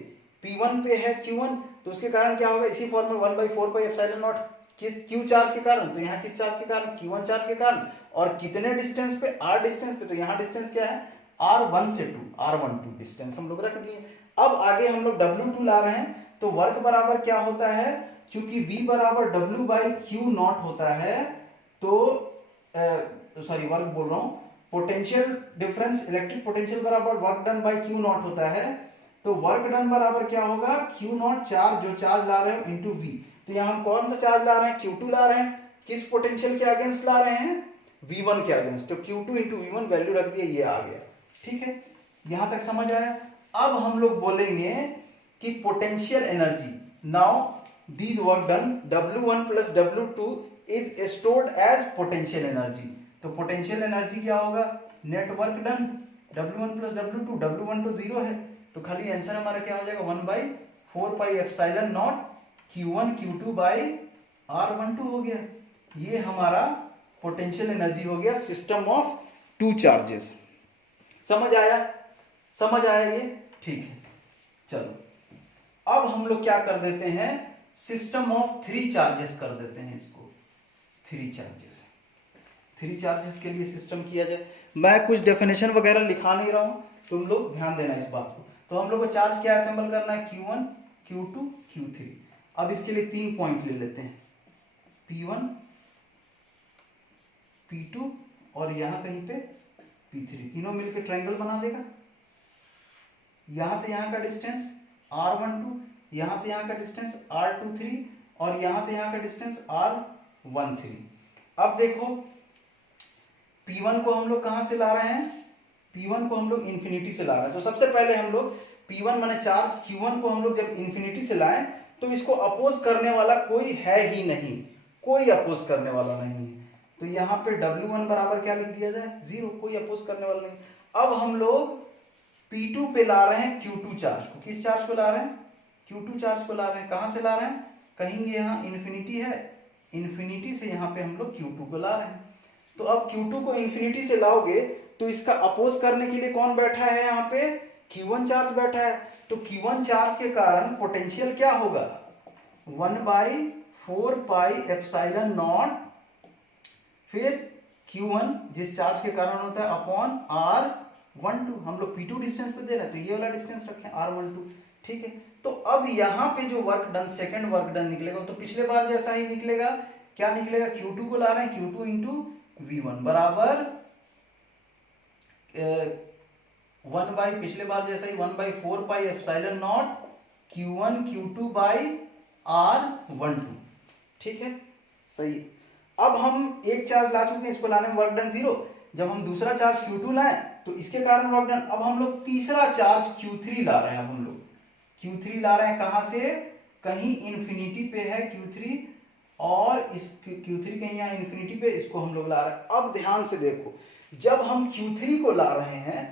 P1 पे है Q1, तो उसके कारण क्या होगा, इसी फॉर्मूला 1/4 पाई एप्सिलॉन नॉट किस Q चार्ज के कारण, तो यहाँ किस चार्ज के कारण, Q1 चार्ज के कारण, और कितने डिस्टेंस पे, R डिस्टेंस पे, तो यहाँ डिस्टेंस क्या है, R1 से 2, R12 डिस्टेंस हम लोग रख दिए। अब आगे हम लोग W2 ला रहे हैं, तो वर्क बराबर क्या होता है, चूंकि V बराबर W बाई Q नॉट होता है, तो सॉरी वर्क बोल रहा हूं, पोटेंशियल डिफरेंस इलेक्ट्रिक पोटेंशियल बराबर work done by Q not होता है। तो वर्क डन बराबर क्या होगा, Q नॉट चार्ज, जो चार्ज ला रहे हो, इंटू V। तो यहाँ हम कौन सा चार्ज ला रहे हैं, Q2 ला रहे हैं, किस पोटेंशियल के अगेंस्ट ला रहे हैं, V1 के अगेंस्ट। तो Q2 इंटू V1 वैल्यू रख दिया, ये आ गया, ठीक है, यहां तक समझ आया। अब हम लोग बोलेंगे कि potential energy, now this work done W1 plus W2 is stored as potential energy. तो पोटेंशियल एनर्जी क्या होगा, net work done W1 plus W2, W1 तो 0 है, तो खाली आंसर हमारा क्या हो जाएगा, 1/4 pi epsilon not Q1 Q2 by R12 हो गया। ये हमारा पोटेंशियल एनर्जी हो गया सिस्टम ऑफ 2 चार्जेस। समझ आया ये, ठीक है। चलो अब हम लोग क्या कर देते हैं, सिस्टम ऑफ 3 चार्जेस कर देते हैं इसको। 3 चार्जेस के लिए सिस्टम किया जाए। मैं कुछ डेफिनेशन वगैरह लिखा नहीं रहा हूं, तुम लोग ध्यान देना इस बात को। तो हम लोग को चार्ज क्या असेंबल करना है, Q1 Q2 Q3। अब इसके लिए 3 पॉइंट ले लेते हैं, P1 P2 और यहां कहीं पे P3, तीनों मिलकर ट्रायंगल बना देगा। यहां से यहां का डिस्टेंस R12, यहां से यहां का डिस्टेंस R23 और यहां से यहां का डिस्टेंस R13। अब देखो P1 को हम लोग कहां से ला रहे हैं, P1 को हम लोग इंफिनिटी से ला रहे हैं। तो सबसे पहले हम लोग P1 माने चार्ज Q1 को हम लोग जब इंफिनिटी से लाएं तो इसको अपोज करने वाला कोई है ही नहीं, कोई अपोज करने वाला नहीं है। तो यहाँ पे W1 बराबर क्या लिख दिया जाए, 0, कोई अपोज करने वाला नहीं। अब हम लोग P2 पे ला रहे हैं Q2 चार्ज को, किस चार्ज को ला रहे हैं, Q2 चार्ज को ला रहे हैं। कहां से ला रहे हैं, कहीं ये यहाँ इंफिनिटी है, इंफिनिटी से यहाँ पे हम लोग Q2 को ला रहे हैं। तो अब Q2 को इंफिनिटी से लाओगे तो इसका अपोज करने के लिए कौन बैठा है, यहाँ पे Q1 चार्ज बैठा है। तो Q1 चार्ज के कारण पोटेंशियल क्या होगा, 1/4 पाई एप्सिलॉन नॉट, फिर Q1 जिस चार्ज के कारण होता है अपॉन R12। हम लोग P2 डिस्टेंस पे दे रहे हैं तो ये वाला डिस्टेंस रखें R12, ठीक है। तो अब यहाँ पे जो work done, second work done निकलेगा तो पिछले बार जैसा ही निकलेगा। क्या निकलेगा, Q2 को ला रहे हैं, Q2 इंटू V1 बराबर 1 बाई, पिछले बार जैसा ही 1/4 pi epsilon not Q1 Q2 by R12। ठीक है, सही। अब हम एक चार्ज ला चुके हैं, इसको लाने में वर्क डन 0। जब हम दूसरा चार्ज Q2 लाएं तो इसके कारण वर्क डन। अब हम लोग तीसरा चार्ज Q3 ला रहे हैं। अब हम लोग Q3 ला रहे हैं, कहां से, कहीं इंफिनिटी पे है Q3, और इस Q3 कहीं यहाँ इंफिनिटी पे, इसको हम लोग ला रहे हैं। अब ध्यान से देखो, जब हम Q3 को ला रहे हैं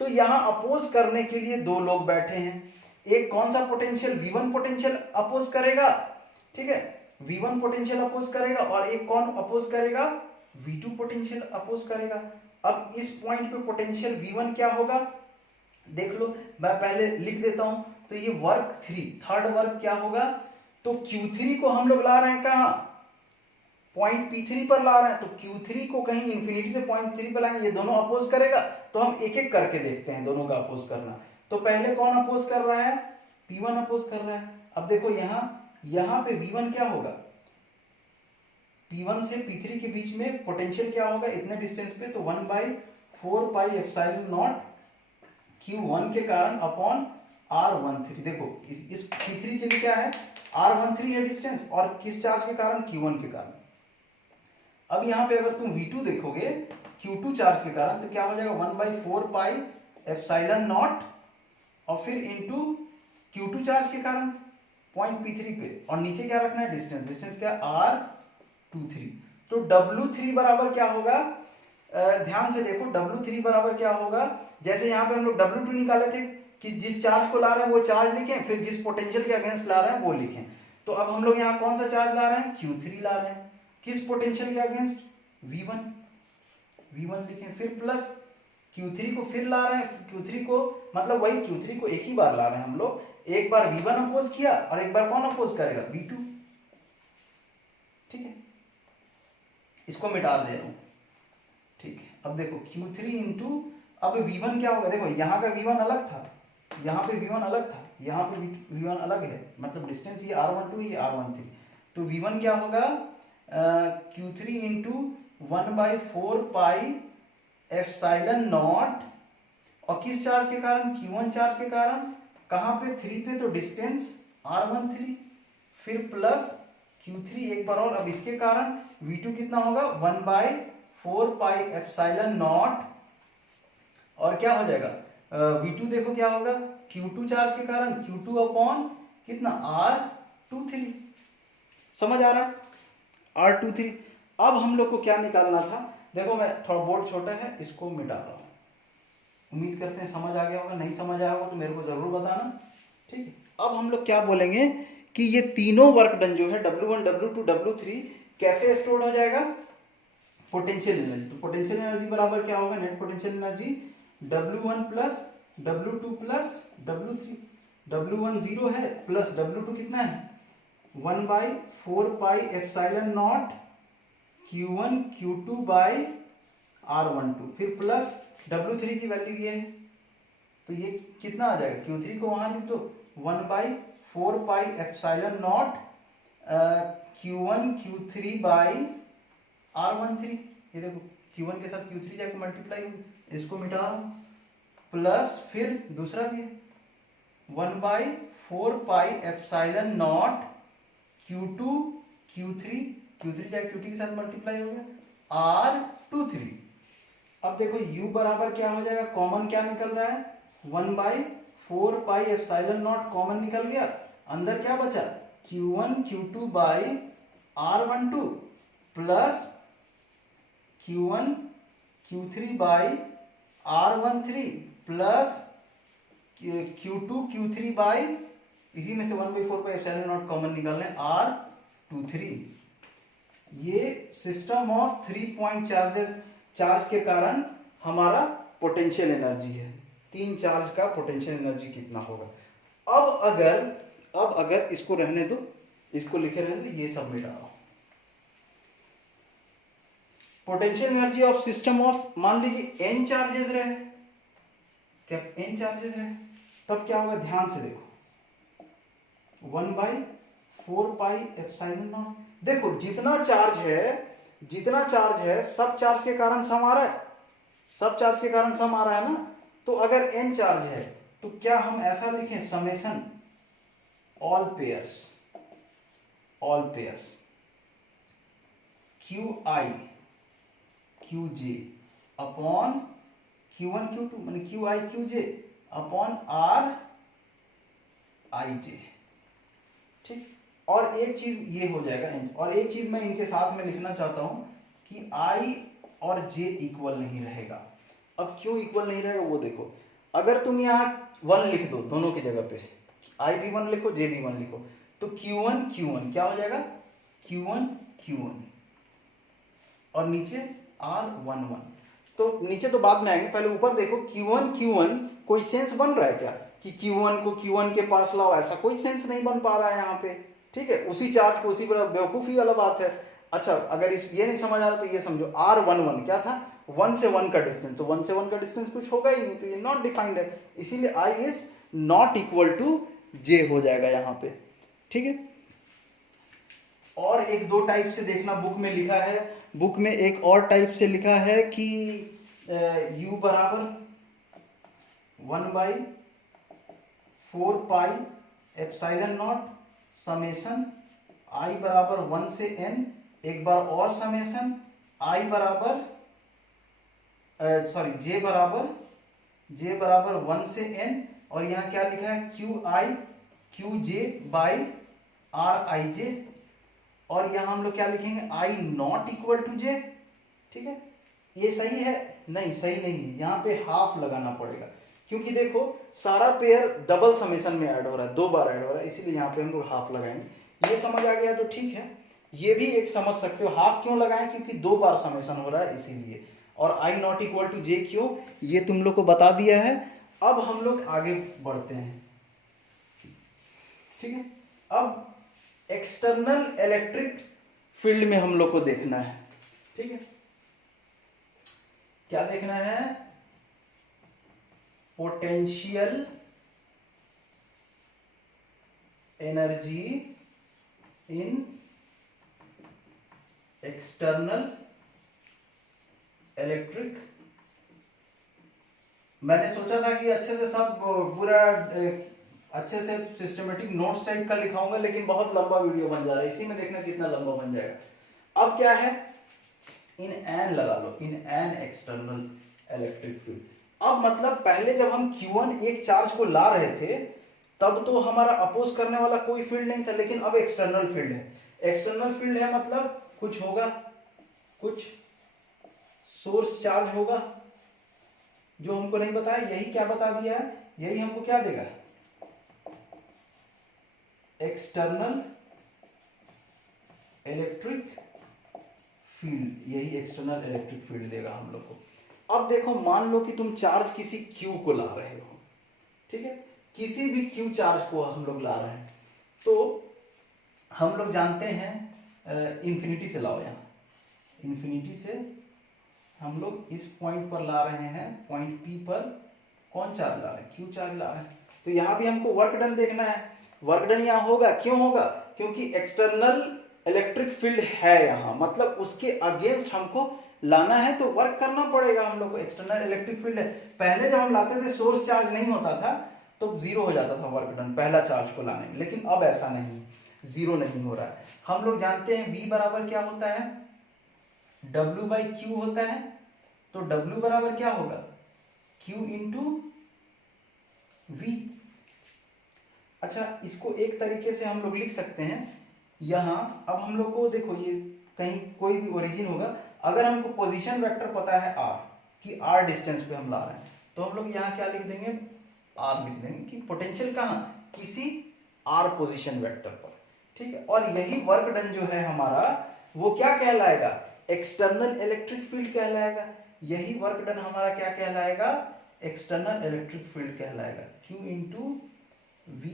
तो यहाँ अपोज करने के लिए दो लोग बैठे हैं। एक कौन सा पोटेंशियल, V1 पोटेंशियल अपोज करेगा, ठीक है, V1 पोटेंशियल अपोज करेगा, और एक कौन अपोज करेगा, V2 पोटेंशियल अपोज करेगा। अब इस पॉइंट पे पोटेंशियल V1 क्या होगा, देख लो, मैं पहले लिख देता हूं। तो ये वर्क 3, थर्ड वर्क क्या होगा, तो Q3 को हम लोग ला रहे हैं कहां, पॉइंट P3 पर ला रहे हैं। तो Q3 को कहीं इंफिनिटी से पॉइंट 3 पर लाएंगे, ये दोनों अपोज करेगा। तो हम एक एक करके देखते हैं दोनों का अपोज करना। तो पहले कौन अपोज कर रहा है, P1 अपोज कर रहा है। अब देखो यहां पे V1 क्या होगा, P1 से P3 के बीच में पोटेंशियल क्या होगा, इतने डिस्टेंस पे, तो 1/4 पाई एप्सिलॉन नॉट Q1 के कारण अपॉन R13। देखो इस P3 के लिए क्या है, R13 है डिस्टेंस, और किस चार्ज के कारण, Q1 के कारण। अब यहाँ पे अगर तुम V2 देखोगे Q2 चार्ज के कारण, तो क्या हो जाएगा, 1/4 पाई एप्सिलॉन नॉट, और फिर इंटू Q2 चार्ज के कारण पॉइंट P3 पे, और नीचे क्या रखना है, डिस्टेंस, डिस्टेंस क्या, R23। तो W3 बराबर क्या होगा, ध्यान से देखो, W3 बराबर क्या होगा, जैसे यहाँ पे हम लोग W2 निकाले थे कि जिस चार्ज को ला रहे हैं वो चार्ज लिखें, फिर जिस पोटेंशियल के अगेंस्ट ला रहे हैं वो लिखें। तो अब हम लोग यहाँ कौन सा चार्ज ला रहे हैं, Q3 ला रहे हैं, किस पोटेंशियल के अगेंस्ट, V1 लिखें, फिर प्लस Q3 को फिर ला रहे हैं, Q3 को मतलब वही Q3 को एक ही बार ला रहे हैं हम लोग, एक बार V1 अपोज किया और एक बार कौन अपोज करेगा, V2। ठीक है, इसको मिटा दे रहा हूं। ठीक है, अब देखो Q3 इंटू, अब V1 क्या होगा, देखो यहाँ का V1 अलग था, यहाँ पे V1 अलग था, यहाँ पे V1 अलग है, मतलब डिस्टेंस ये R12 ये R13। तो V1 क्या होगा, Q3 into 1/4 pi epsilon not, और किस चार्ज के कारण, Q1 चार्ज के कारण, कहां पे, 3 पे, तो डिस्टेंस R13, फिर प्लस Q3 एक बार और, अब इसके कारण V2 कितना होगा, 1/4 पाई एप्सिलॉन नॉट, और क्या हो जाएगा, V2 देखो क्या होगा, Q2 चार्ज के कारण Q2 अपॉन कितना, R23। समझ आ रहा है, R23। अब हम लोग को क्या निकालना था, देखो मैं थोड़ा बोर्ड छोटा है, इसको मिटा रहा हूं। उम्मीद करते हैं समझ आ गया होगा, नहीं समझ आया होगा तो मेरे को जरूर बताना। ठीक है, अब हम लोग क्या बोलेंगे कि ये तीनों वर्क डन जो है, W1 W2 W3 कैसे स्टोर हो जाएगा, पोटेंशियल एनर्जी। तो पोटेंशियल एनर्जी बराबर क्या होगा, net potential energy W1 plus W2 plus W3। W1 0 है, प्लस W2 कितना है, 1/4 pi epsilon not Q1 Q2 by R12, फिर प्लस W3 की वैल्यू ये है, तो ये कितना आ जाएगा, Q3 को वहां लिख दो, 1/4 pi epsilon not Q1 Q3 by R13। ये देखो Q1 के साथ Q3 जाके मल्टीप्लाई हो, इसको मिटा रहा हूं, प्लस फिर दूसरा भी है, 1/4 pi epsilon not Q2 Q3 जाके Q3 के साथ मल्टीप्लाई हो गया, R23। अब देखो U बराबर क्या हो जाएगा, कॉमन क्या निकल रहा है, 1/4 पाई एप्सिलॉन नॉट कॉमन निकल गया, अंदर क्या बचा, Q1 Q2 by R12 plus Q1 Q3 by R13 plus Q2 Q3 by, इसी में से 1/4 पाई एप्सिलॉन नॉट कॉमन निकाल लें, R23। ये सिस्टम ऑफ 3 पॉइंट चार्ज के कारण हमारा पोटेंशियल एनर्जी है। 3 चार्ज का पोटेंशियल एनर्जी कितना होगा। अब अगर इसको रहने दो, इसको लिखे रहने दो, ये सब मिटा रहा हूं। Potential energy of system of, मान लीजिए n चार्जेस रहे, क्या n चार्जेस रहे, तब क्या होगा, ध्यान से देखो, 1/4πε0। देखो जितना चार्ज है सब चार्ज के कारण सम आ रहा है, सब चार्ज के कारण सम आ रहा है ना। तो अगर n चार्ज है तो क्या हम ऐसा लिखें, summation all pairs qi qj upon q1 q2 माने qi qj upon r ij। ठीक, और एक चीज ये हो जाएगा, और एक चीज मैं इनके साथ में लिखना चाहता हूं कि i और j इक्वल नहीं रहेगा। अब क्यों इक्वल नहीं रहेगा वो देखो, अगर तुम यहाँ 1 लिख दो दोनों की जगह पे, i भी 1 लिखो j भी 1 लिखो, तो q1 क्या हो जाएगा, q1 और नीचे r11। तो नीचे तो बाद में आएंगे, पहले ऊपर देखो q1 कोई सेंस बन रहा है क्या कि q1 को q1 के पास लाओ, ऐसा कोई सेंस नहीं बन पा रहा है यहाँ पे। ठीक है, उसी चार्ज को उसी पर, बेवकूफी वाला बात है। अच्छा, अगर ये नहीं समझ आ रहा तो ये समझो, r11 क्या था, 1 से 1 का डिस्टेंस, तो 1 से 1 का डिस्टेंस कुछ होगा ही नहीं, तो ये नॉट डिफाइंड है, इसीलिए i is not equal to j हो जाएगा यहाँ पे। ठीक है, और एक दो टाइप से देखना बुक में लिखा है, बुक में एक और टाइप से लिखा है कि u बराबर 1/4πε0 समेशन i बराबर 1 से n, एक बार और समेशन i बराबर j बराबर 1 से n, और यहाँ क्या लिखा है qi qj बाई rij, और यहाँ हम लोग क्या लिखेंगे, i not equal to j। ठीक है, ये सही है, नहीं सही नहीं है, यहाँ पे हाफ लगाना पड़ेगा, क्योंकि देखो सारा पेयर डबल समेशन में ऐड हो रहा है, 2 बार ऐड हो रहा है, इसीलिए यहाँ पे हम लोग हाफ लगाएंगे। ये समझ आ गया तो ठीक है, ये भी एक समझ सकते हो, हाफ क्यों लगाएं, क्योंकि 2 बार समेशन हो रहा है इसीलिए, और i not equal to j क्यों, ये तुम लोग को बता दिया है। अब हम लोग आगे बढ़ते हैं। ठीक है, अब एक्सटर्नल इलेक्ट्रिक फील्ड में हम लोग को देखना है। ठीक है, क्या देखना है, potential energy in external electric. मैंने सोचा था कि अच्छे से सब पूरा अच्छे से सिस्टमेटिक नोट्स टाइप का लिखाऊंगा, लेकिन बहुत लंबा वीडियो बन जा रहा है, इसी में देखना कितना लंबा बन जाएगा। अब क्या है, इन एन लगा लो, in an external electric field. अब मतलब पहले जब हम Q1 एक चार्ज को ला रहे थे तब तो हमारा अपोज करने वाला कोई फील्ड नहीं था, लेकिन अब एक्सटर्नल फील्ड है। एक्सटर्नल फील्ड है मतलब कुछ होगा, कुछ सोर्स चार्ज होगा जो हमको नहीं बताया, यही क्या बता दिया है, यही हमको क्या देगा, एक्सटर्नल इलेक्ट्रिक फील्ड, यही एक्सटर्नल इलेक्ट्रिक फील्ड देगा हम लोग को। अब देखो मान लो कि तुम चार्ज किसी Q को ला रहे हो, ठीक है, किसी भी Q चार्ज को हम लोग ला रहे हैं, तो हम लोग जानते हैं इंफिनिटी से लाओ, यहाँ इंफिनिटी से हम लोग इस पॉइंट पर ला रहे हैं, पॉइंट P पर कौन चार्ज ला रहे हैं, Q चार्ज ला रहे हैं। तो यहाँ भी हमको वर्क डन देखना है, वर्क डन यहाँ होगा, क्यों होगा, क्योंकि एक्सटर्नल इलेक्ट्रिक फील्ड है यहाँ, मतलब उसके अगेंस्ट हमको लाना है तो वर्क करना पड़ेगा हम लोग को। एक्सटर्नल इलेक्ट्रिक फील्ड है, पहले जब हम लाते थे सोर्स चार्ज नहीं होता था तो जीरो हो जाता था वर्क डन पहला चार्ज को लाने में, लेकिन अब ऐसा नहीं, जीरो नहीं हो रहा है। हम लोग जानते हैं V बराबर क्या होता है, W बाई Q होता है, तो W बराबर क्या होगा, Q इंटू V। अच्छा, इसको एक तरीके से हम लोग लिख सकते हैं यहाँ। अब हम लोग को देखो, ये कहीं कोई भी ओरिजिन होगा, अगर हमको पोजीशन वेक्टर पता है R, कि R डिस्टेंस पे हम ला रहे हैं, तो हम लोग यहाँ क्या लिख देंगे, R लिख देंगे कि पोटेंशियल कहाँ, किसी R पोजीशन वेक्टर पर। ठीक है, और यही वर्क डन जो है हमारा वो क्या कहलाएगा, एक्सटर्नल इलेक्ट्रिक फील्ड कहलाएगा। यही वर्क डन हमारा क्या कहलाएगा, एक्सटर्नल इलेक्ट्रिक फील्ड कहलाएगा, Q इंटू V।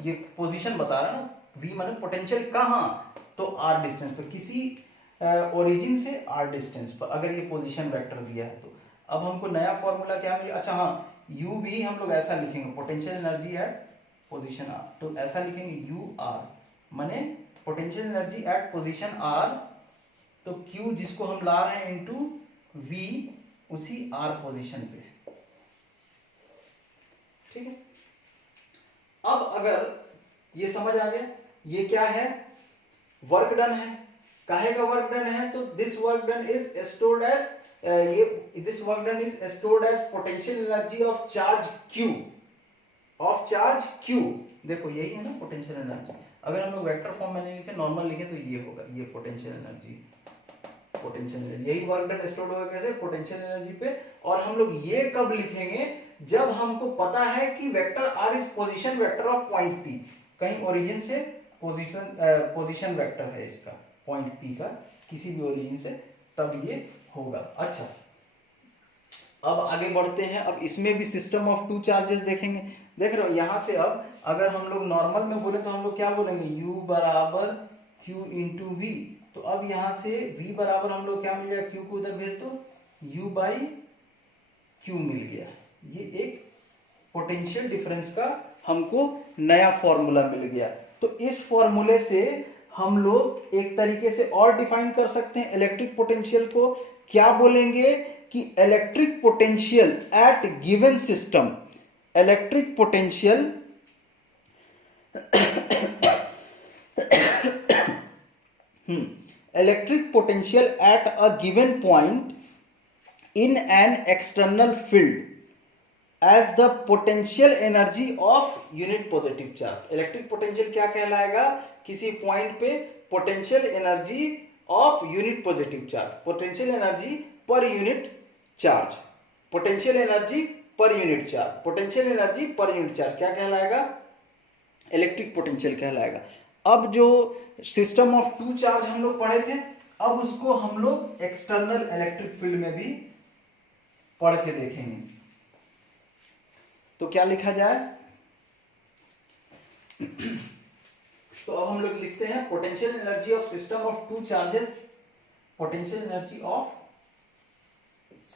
ये पोजीशन बता रहा है ना, V माने पोटेंशियल कहाँ, तो R डिस्टेंस पर, किसी ओरिजिन से R डिस्टेंस पर, अगर ये पोजीशन वेक्टर दिया है तो। अब हमको नया फॉर्मूला क्या मिला, अच्छा हाँ, U भी हम लोग ऐसा लिखेंगे, potential energy at position R, तो ऐसा लिखेंगे यू आर माने potential energy at position R, तो क्यू जिसको हम ला रहे हैं इनटू वी उसी आर पोजीशन पे, ठीक है। अब अगर ये समझ आ गया ये क्या है, वर्क डन है, काहे का वर्क डन है, तो this work done is stored as this work done is stored as potential energy of charge Q, of charge Q, देखो यही है ना पोटेंशियल एनर्जी। अगर हम लोग वेक्टर फॉर्म में नहीं लिखे नॉर्मल लिखे तो ये होगा, ये पोटेंशियल एनर्जी, पोटेंशियल एनर्जी, यही वर्क डन स्टोर्ड होगा कैसे, पोटेंशियल एनर्जी पे। और हम लोग ये कब लिखेंगे, जब हमको पता है कि vector R is position vector of point P, कहीं ओरिजिन से पोजीशन वेक्टर है इसका पॉइंट पी का, किसी भी ओरिजिन से, तब ये होगा। अच्छा अब आगे बढ़ते हैं, अब इसमें भी सिस्टम ऑफ टू चार्जेस देखेंगे। देख रहे हो यहाँ से अब अगर हम लोग नॉर्मल में बोले तो हम लोग क्या बोलेंगे, u बराबर q इंटू वी, तो अब यहाँ से v बराबर हम लोग क्या मिल जाएगा, q को उधर भेज दो, u बाई q मिल गया। ये एक पोटेंशियल डिफरेंस का हमको नया फॉर्मूला मिल गया। तो इस फॉर्मूले से हम लोग एक तरीके से और डिफाइन कर सकते हैं इलेक्ट्रिक पोटेंशियल को, क्या बोलेंगे कि electric potential at given system, electric potential electric potential at a given point in an external field as the potential energy of unit positive charge. Electric potential क्या कहलाएगा, किसी पॉइंट पे potential energy of unit positive charge, potential energy per unit charge, potential energy per unit charge, potential energy per unit charge क्या कहलाएगा, electric potential कहलाएगा। अब जो system of to charge हम लोग पढ़े थे, अब उसको हम लोग एक्सटर्नल इलेक्ट्रिक फील्ड में भी पढ़ के देखेंगे। तो क्या लिखा जाए, तो अब हम लोग लिखते हैं potential energy of system of two charges, potential energy of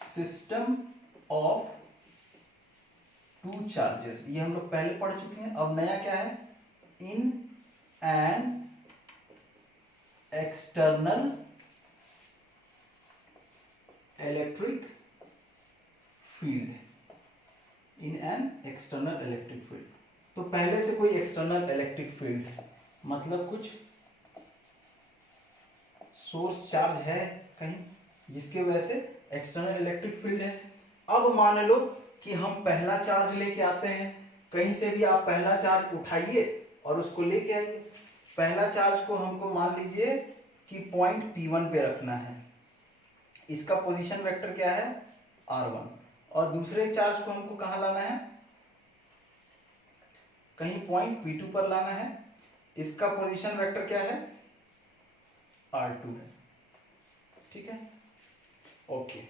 system of two charges, ये हम लोग पहले पढ़ चुके हैं। अब नया क्या है, in an external electric field, in an external electric field. तो पहले से कोई एक्सटर्नल इलेक्ट्रिक फील्ड मतलब कुछ सोर्स चार्ज है कहीं, जिसके वजह से एक्सटर्नल इलेक्ट्रिक फील्ड है। अब मान लो कि हम पहला चार्ज लेके आते हैं, कहीं से भी आप पहला चार्ज उठाइए और उसको लेके आइए। पहला चार्ज को हमको मान लीजिए कि पॉइंट P1 पे रखना है, इसका पोजीशन वेक्टर क्या है R1, और दूसरे चार्ज को हमको कहाँ लाना है, कहीं पॉइंट P2 पर लाना है, इसका पोजीशन वेक्टर क्या है R2 है, ठीक है, ओके।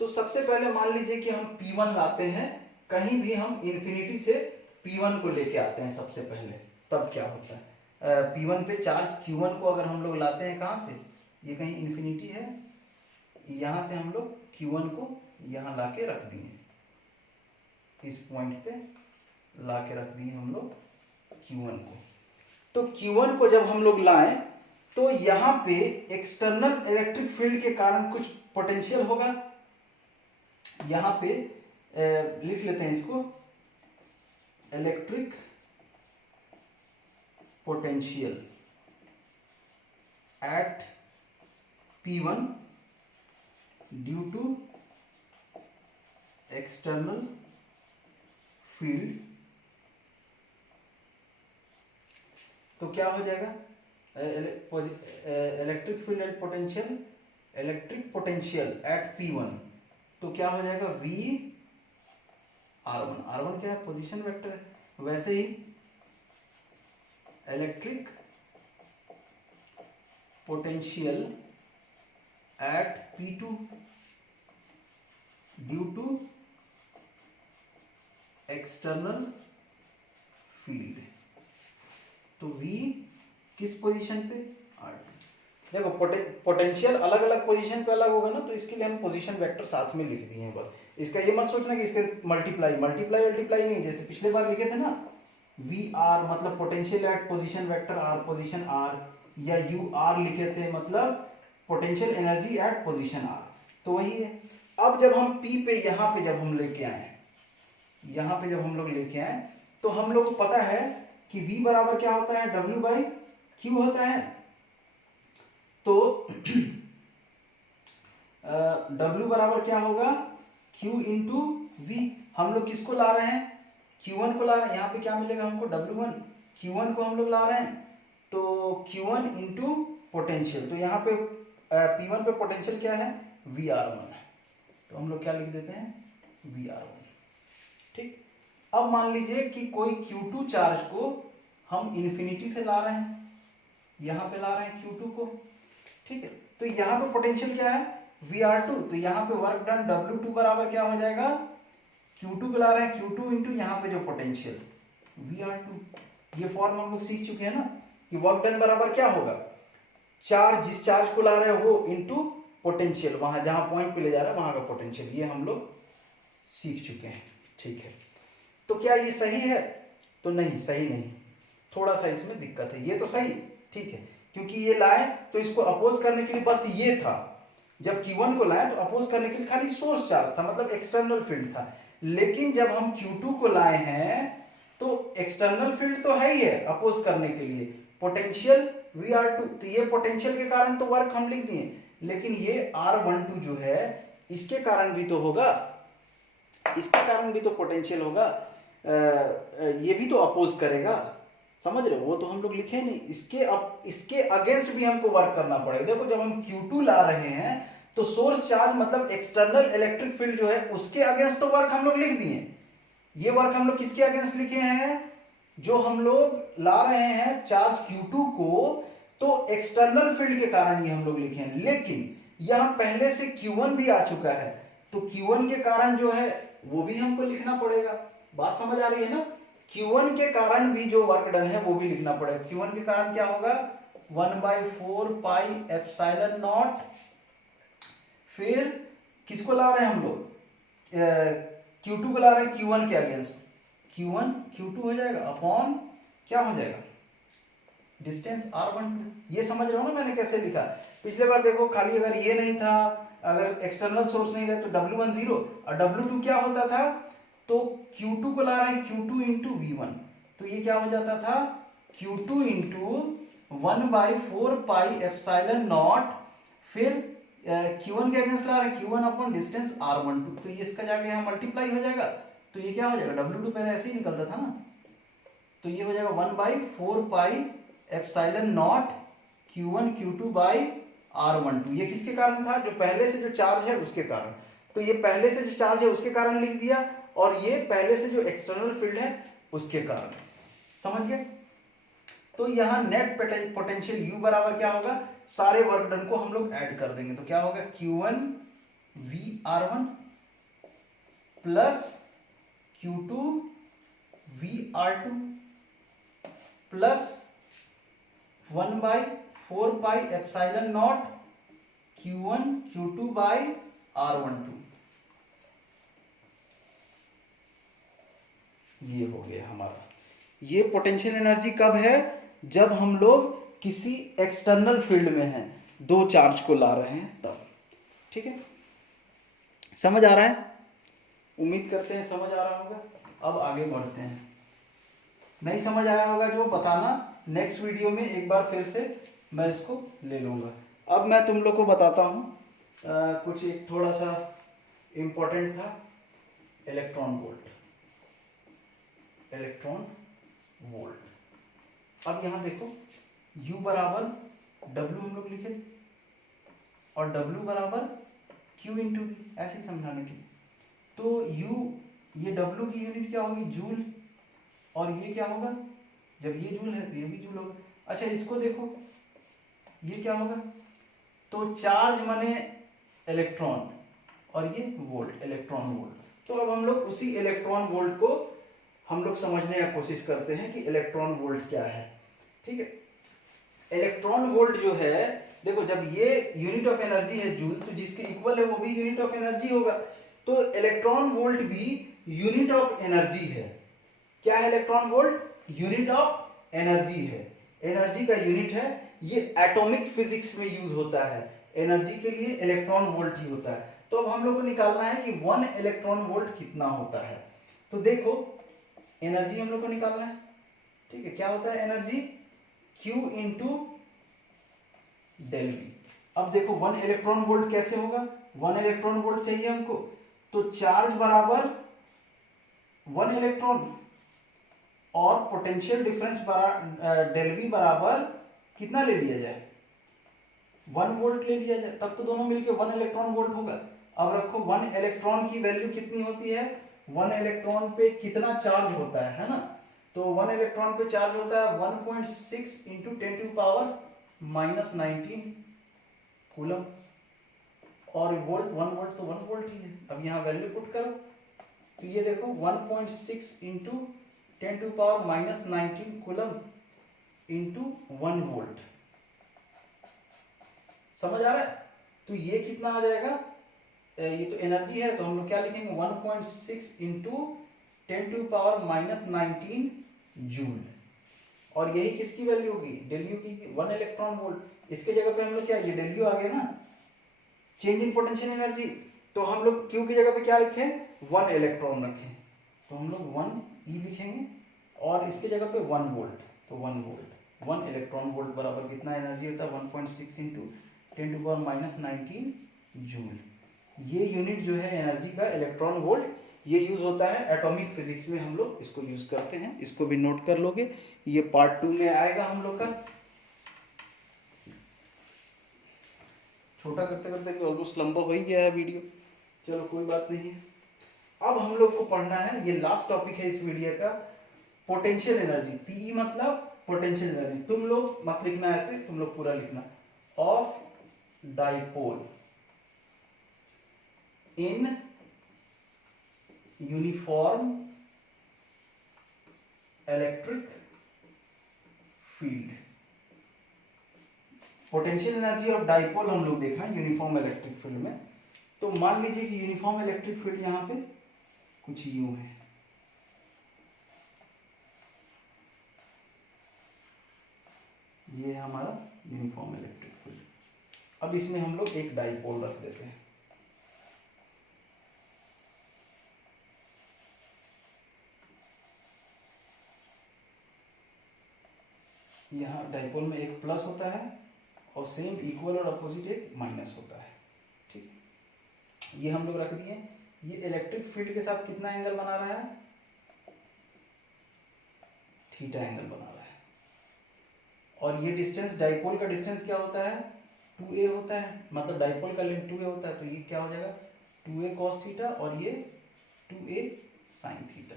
तो सबसे पहले मान लीजिए कि हम P1 लाते हैं, कहीं भी हम इंफिनिटी से P1 को लेके आते हैं सबसे पहले, तब क्या होता है, P1 पे चार्ज Q1 को अगर हम लोग लाते हैं कहाँ से, ये कहीं इंफिनिटी है, यहाँ से हम लोग Q1 को यहाँ लाके रख दिए, इस पॉइंट पे लाके रख दिए हम लोग Q1 को। तो Q1 को जब हम लोग लाएं तो यहाँ पे एक्सटर्नल इलेक्ट्रिक फील्ड के कारण कुछ पोटेंशियल होगा, यहाँ पे लिख लेते हैं इसको, electric potential at P1 due to external field. तो क्या हो जाएगा, electric field and potential, electric potential at P1, तो क्या हो जाएगा V R1, R1 क्या है पोजीशन वेक्टर है, वैसे ही electric potential at P2 due to external field, तो V किस पोजीशन पे R2। देखो पोटेंशियल अलग अलग पोजीशन पे अलग होगा ना, तो इसके लिए हम पोजीशन वेक्टर साथ में लिख दिए हैं बस। इसका ये मत सोचना कि इसके मल्टीप्लाई नहीं, जैसे पिछले बार लिखे थे ना वी आर मतलब potential at position vector R, position R, या यू आर लिखे थे मतलब potential energy at position R, तो वही है। अब जब हम पी पे यहाँ पे जब हम लेके आए, यहाँ पे जब हम लोग लेके आए, तो हम लोग को पता है कि V बराबर क्या होता है, W बाई Q होता है। तो W बराबर क्या होगा, Q इंटू V। हम लोग किसको ला रहे हैं, Q1 को ला रहे हैं। यहाँ पे क्या मिलेगा हमको, W1, Q1 को हम लोग ला रहे हैं, तो Q1 इंटू पोटेंशियल, तो यहाँ पे P1 पे पोटेंशियल क्या है, VR1 है, तो हम लोग क्या लिख देते हैं, VR1। ठीक, अब मान लीजिए कि कोई Q2 चार्ज को हम इन्फिनिटी से ला रहे हैं, यहाँ पे ला रहे हैं Q2 को, ठीक है। तो यहाँ पे पोटेंशियल क्या है, VR2, तो यहाँ पे वर्क डन W2 बराबर क्या हो जाएगा, Q2 को ला रहे हैं, Q2 इंटू यहाँ पे जो पोटेंशियल VR2। ये फॉर्म हम लोग सीख चुके हैं ना कि वर्क डन बराबर क्या होगा, चार्ज, जिस चार्ज को ला रहे हैं वो इंटू पोटेंशियल, वहां जहां पॉइंट पे ले जा रहा है वहां का पोटेंशियल, ये हम लोग सीख चुके हैं। ठीक है, तो क्या ये सही है, तो नहीं, सही नहीं, थोड़ा सा इसमें दिक्कत है। ये तो सही, ठीक है, क्योंकि ये लाए तो इसको अपोज करने के लिए बस ये था, जब Q1 को लाए तो अपोज करने के लिए खाली सोर्स चार्ज था, मतलब एक्सटर्नल फील्ड था। लेकिन जब हम Q2 को लाए हैं तो एक्सटर्नल फील्ड तो है ही है अपोज करने के लिए, पोटेंशियल VR2, तो ये पोटेंशियल के कारण तो वर्क हम लिख दिए, लेकिन ये R12 जो है इसके कारण भी तो होगा, इसके कारण भी तो पोटेंशियल होगा, ये भी तो अपोज करेगा, समझ रहे हो, वो तो हम लोग लिखे नहीं, इसके अगेंस्ट भी हमको वर्क करना पड़ेगा। देखो जब हम Q2 ला रहे हैं तो सोर्स चार्ज मतलब एक्सटर्नल इलेक्ट्रिक फील्ड जो है उसके अगेंस्ट तो वर्क हम लोग लिख दिए। ये वर्क हम लोग किसके अगेंस्ट लिखे हैं, जो हम लोग ला रहे हैं चार्ज Q2 को, तो एक्सटर्नल फील्ड के कारण ये हम लोग लिखे हैं। लेकिन यहां पहले से Q1 भी आ चुका है, तो Q1 के कारण जो है वो भी हमको लिखना पड़ेगा। बात समझ आ रही है ना, Q1 के कारण भी जो वर्क डन है वो भी लिखना पड़ेगा। Q1 के कारण क्या होगा, 1/4 पाई एप्सिलॉन नॉट, फिर किसको ला रहे हैं हम लोग, Q2 को ला रहे हैं Q1 के अगेंस्ट, Q1 Q2 हो जाएगा अपॉन क्या हो जाएगा, डिस्टेंस R12। ये समझ रहे हो ना मैंने कैसे लिखा, पिछले बार देखो खाली अगर ये नहीं था, अगर एक्सटर्नल सोर्स नहीं रहे तो W1 0 और W2 क्या होता था, तो Q2 को ला रहे हैं Q2 इंटू V1, तो ये क्या हो जाता था, Q2 into 1/4 pi epsilon not, फिर Q1 के अगेंस्ट ला रहे हैं Q1 अपॉन डिस्टेंस R12, तो ये इसका जाके यहाँ मल्टीप्लाई हो जाएगा, तो ये क्या हो जाएगा, W2 पहले ऐसे ही निकलता था ना, तो ये हो जाएगा 1/4 pi epsilon not Q1 Q2 by R12। ये किसके कारण था, जो पहले से जो चार्ज है उसके कारण, तो ये पहले से जो चार्ज है उसके कारण लिख दिया, और ये पहले से जो एक्सटर्नल फील्ड है उसके कारण, समझ गए। तो यहाँ नेट पोटेंशियल U बराबर क्या होगा, सारे वर्क डन को हम लोग ऐड कर देंगे, तो क्या होगा Q1 VR1 plus Q2 VR2 plus 1/4 pi epsilon not Q1 Q2 by R12। ये हो गया हमारा, ये पोटेंशियल एनर्जी कब है, जब हम लोग किसी एक्सटर्नल फील्ड में हैं, दो चार्ज को ला रहे हैं तब। ठीक है, समझ आ रहा है, उम्मीद करते हैं समझ आ रहा होगा। अब आगे बढ़ते हैं, नहीं समझ आया होगा जो बताना, नेक्स्ट वीडियो में एक बार फिर से मैं इसको ले लूँगा। अब मैं तुम लोग को बताता हूँ कुछ एक थोड़ा सा इम्पोर्टेंट था, इलेक्ट्रॉन वोल्ट, इलेक्ट्रॉन वोल्ट। अब यहाँ देखो U बराबर W हम लोग लिखे, और W बराबर Q इंटू V, ऐसे ही समझाने के लिए। तो U, ये W की यूनिट क्या होगी, जूल, और ये क्या होगा, जब ये जूल है तो ये भी जूल होगा। अच्छा इसको देखो, ये क्या होगा, तो चार्ज माने इलेक्ट्रॉन, और ये वोल्ट, इलेक्ट्रॉन वोल्ट। तो अब हम लोग उसी इलेक्ट्रॉन वोल्ट को हम लोग समझने की कोशिश करते हैं कि इलेक्ट्रॉन वोल्ट क्या है। ठीक है, इलेक्ट्रॉन वोल्ट जो है, देखो जब ये यूनिट ऑफ एनर्जी है जूल, तो जिसके इक्वल है वो भी यूनिट ऑफ एनर्जी होगा, तो इलेक्ट्रॉन वोल्ट भी यूनिट ऑफ एनर्जी है। क्या है electron volt, unit of energy है, एनर्जी का यूनिट है, ये एटॉमिक फिजिक्स में यूज होता है। एनर्जी के लिए इलेक्ट्रॉन वोल्ट ही होता है। तो अब हम लोग को निकालना है कि 1 इलेक्ट्रॉन वोल्ट कितना होता है। तो देखो एनर्जी हम लोग को निकालना है, ठीक है। क्या होता है energy? Q into del V. अब देखो 1 इलेक्ट्रॉन वोल्ट कैसे होगा? 1 इलेक्ट्रॉन वोल्ट चाहिए हमको, तो चार्ज बराबर 1 इलेक्ट्रॉन और पोटेंशियल डिफरेंस डेल वी बराबर कितना ले लिया जाए? 1 वोल्ट ले लिया जाए, तब तो दोनों मिलके 1 इलेक्ट्रॉन वोल्ट होगा। अब रखो 1 इलेक्ट्रॉन की वैल्यू कितनी होती है? 1 इलेक्ट्रॉन पे कितना चार्ज होता है ना? तो 1 इलेक्ट्रॉन पे चार्ज होता है 1.6 इंटू 10 टू पावर -19 कूलम, और वोल्ट 1 वोल्ट तो 1 वोल्ट ही है। अब यहाँ वैल्यू पुट करो, तो ये देखो 1.6 into 10 to power -19 coulomb into 1 volt. समझ आ रहा है? तो ये कितना आ जाएगा? ये तो एनर्जी है, तो हम लोग क्या लिखेंगे? 1.6 इंटू 10 टू पावर -19 जूल। और यही किसकी वैल्यू होगी? डेल यू की, 1 इलेक्ट्रॉन वोल्ट। इसके जगह पे हम लोग क्या, ये डेल यू आ गया ना, चेंज इन पोटेंशियल एनर्जी। तो हम लोग क्यू की जगह पे क्या रखें? 1 इलेक्ट्रॉन रखें, तो हम लोग 1 ई लिखेंगे, और इसके जगह पे 1 वोल्ट, तो 1 वोल्ट। 1 इलेक्ट्रॉन वोल्ट बराबर कितना एनर्जी होता है? 1.6 इंटू 10 टू पावर -19 जूल। ये यूनिट जो है एनर्जी का, इलेक्ट्रॉन वोल्ट, ये यूज होता है एटॉमिक फिजिक्स में, हम लोग इसको यूज करते हैं। इसको भी नोट कर लोगे, ये पार्ट 2 में आएगा हम लोग का। छोटा करते करते भी ऑलमोस्ट लंबा हो ही गया है वीडियो, चलो कोई बात नहीं है। अब हम लोग को पढ़ना है, ये लास्ट टॉपिक है इस वीडियो का, पोटेंशियल एनर्जी। पीई मतलब पोटेंशियल एनर्जी। तुम लोग मत लिखना ऐसे, तुम लोग पूरा लिखना। Of dipole in uniform electric field. Potential energy of dipole हम लोग देखा यूनिफॉर्म इलेक्ट्रिक फील्ड में। तो मान लीजिए कि यूनिफॉर्म इलेक्ट्रिक फील्ड यहां पे कुछ यूं है, ये हमारा यूनिफॉर्म इलेक्ट्रिक फील्ड। अब इसमें हम लोग एक डाइपोल रख देते हैं। यहाँ डाइपोल में एक प्लस होता है और सेम इक्वल और अपोजिट एक माइनस होता है, ठीक। ये हम लोग रख दिए। ये इलेक्ट्रिक फील्ड के साथ कितना एंगल बना रहा है? थीटा एंगल बना रहा है। और ये डिस्टेंस, डाइपोल का डिस्टेंस क्या होता है? 2a होता है, मतलब डाइपोल का लेंथ 2a होता है। तो ये क्या हो जाएगा? 2a cos थीटा, और ये 2a sin theta.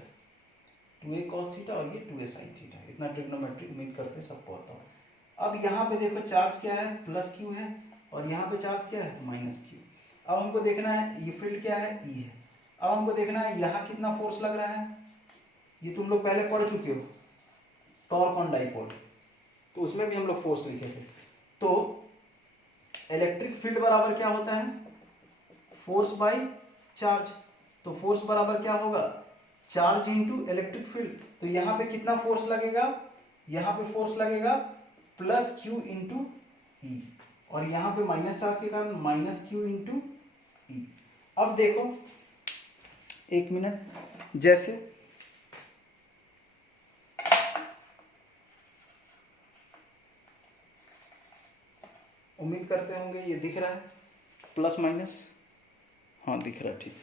2a cos theta और ये 2a sin थीटा। इतना ट्रिग्नोमेट्री उम्मीद करते हैं सबको आता हो। अब यहाँ पे देखो चार्ज क्या है? प्लस क्यू है, और यहाँ पे चार्ज क्या है? Minus Q. अब हमको देखना है ये फील्ड क्या है? ई है। अब हमको देखना है यहाँ कितना फोर्स लग रहा है। ये तुम लोग पहले पढ़ चुके हो, टॉर्क ऑन डाइपोल, तो उसमें भी हम लोग फोर्स लिखे थे। तो इलेक्ट्रिक फील्ड बराबर क्या होता है? Force by charge. तो फोर्स बराबर क्या होगा? Charge into electric field. तो यहाँ पे कितना फोर्स लगेगा? यहाँ पे फोर्स लगेगा प्लस क्यू इंटू ई, और यहाँ पे माइनस चार्ज के कारण माइनस क्यू इंटू ई। अब देखो एक मिनट, जैसे उम्मीद करते होंगे ये दिख रहा है प्लस माइनस, हाँ दिख रहा है, ठीक।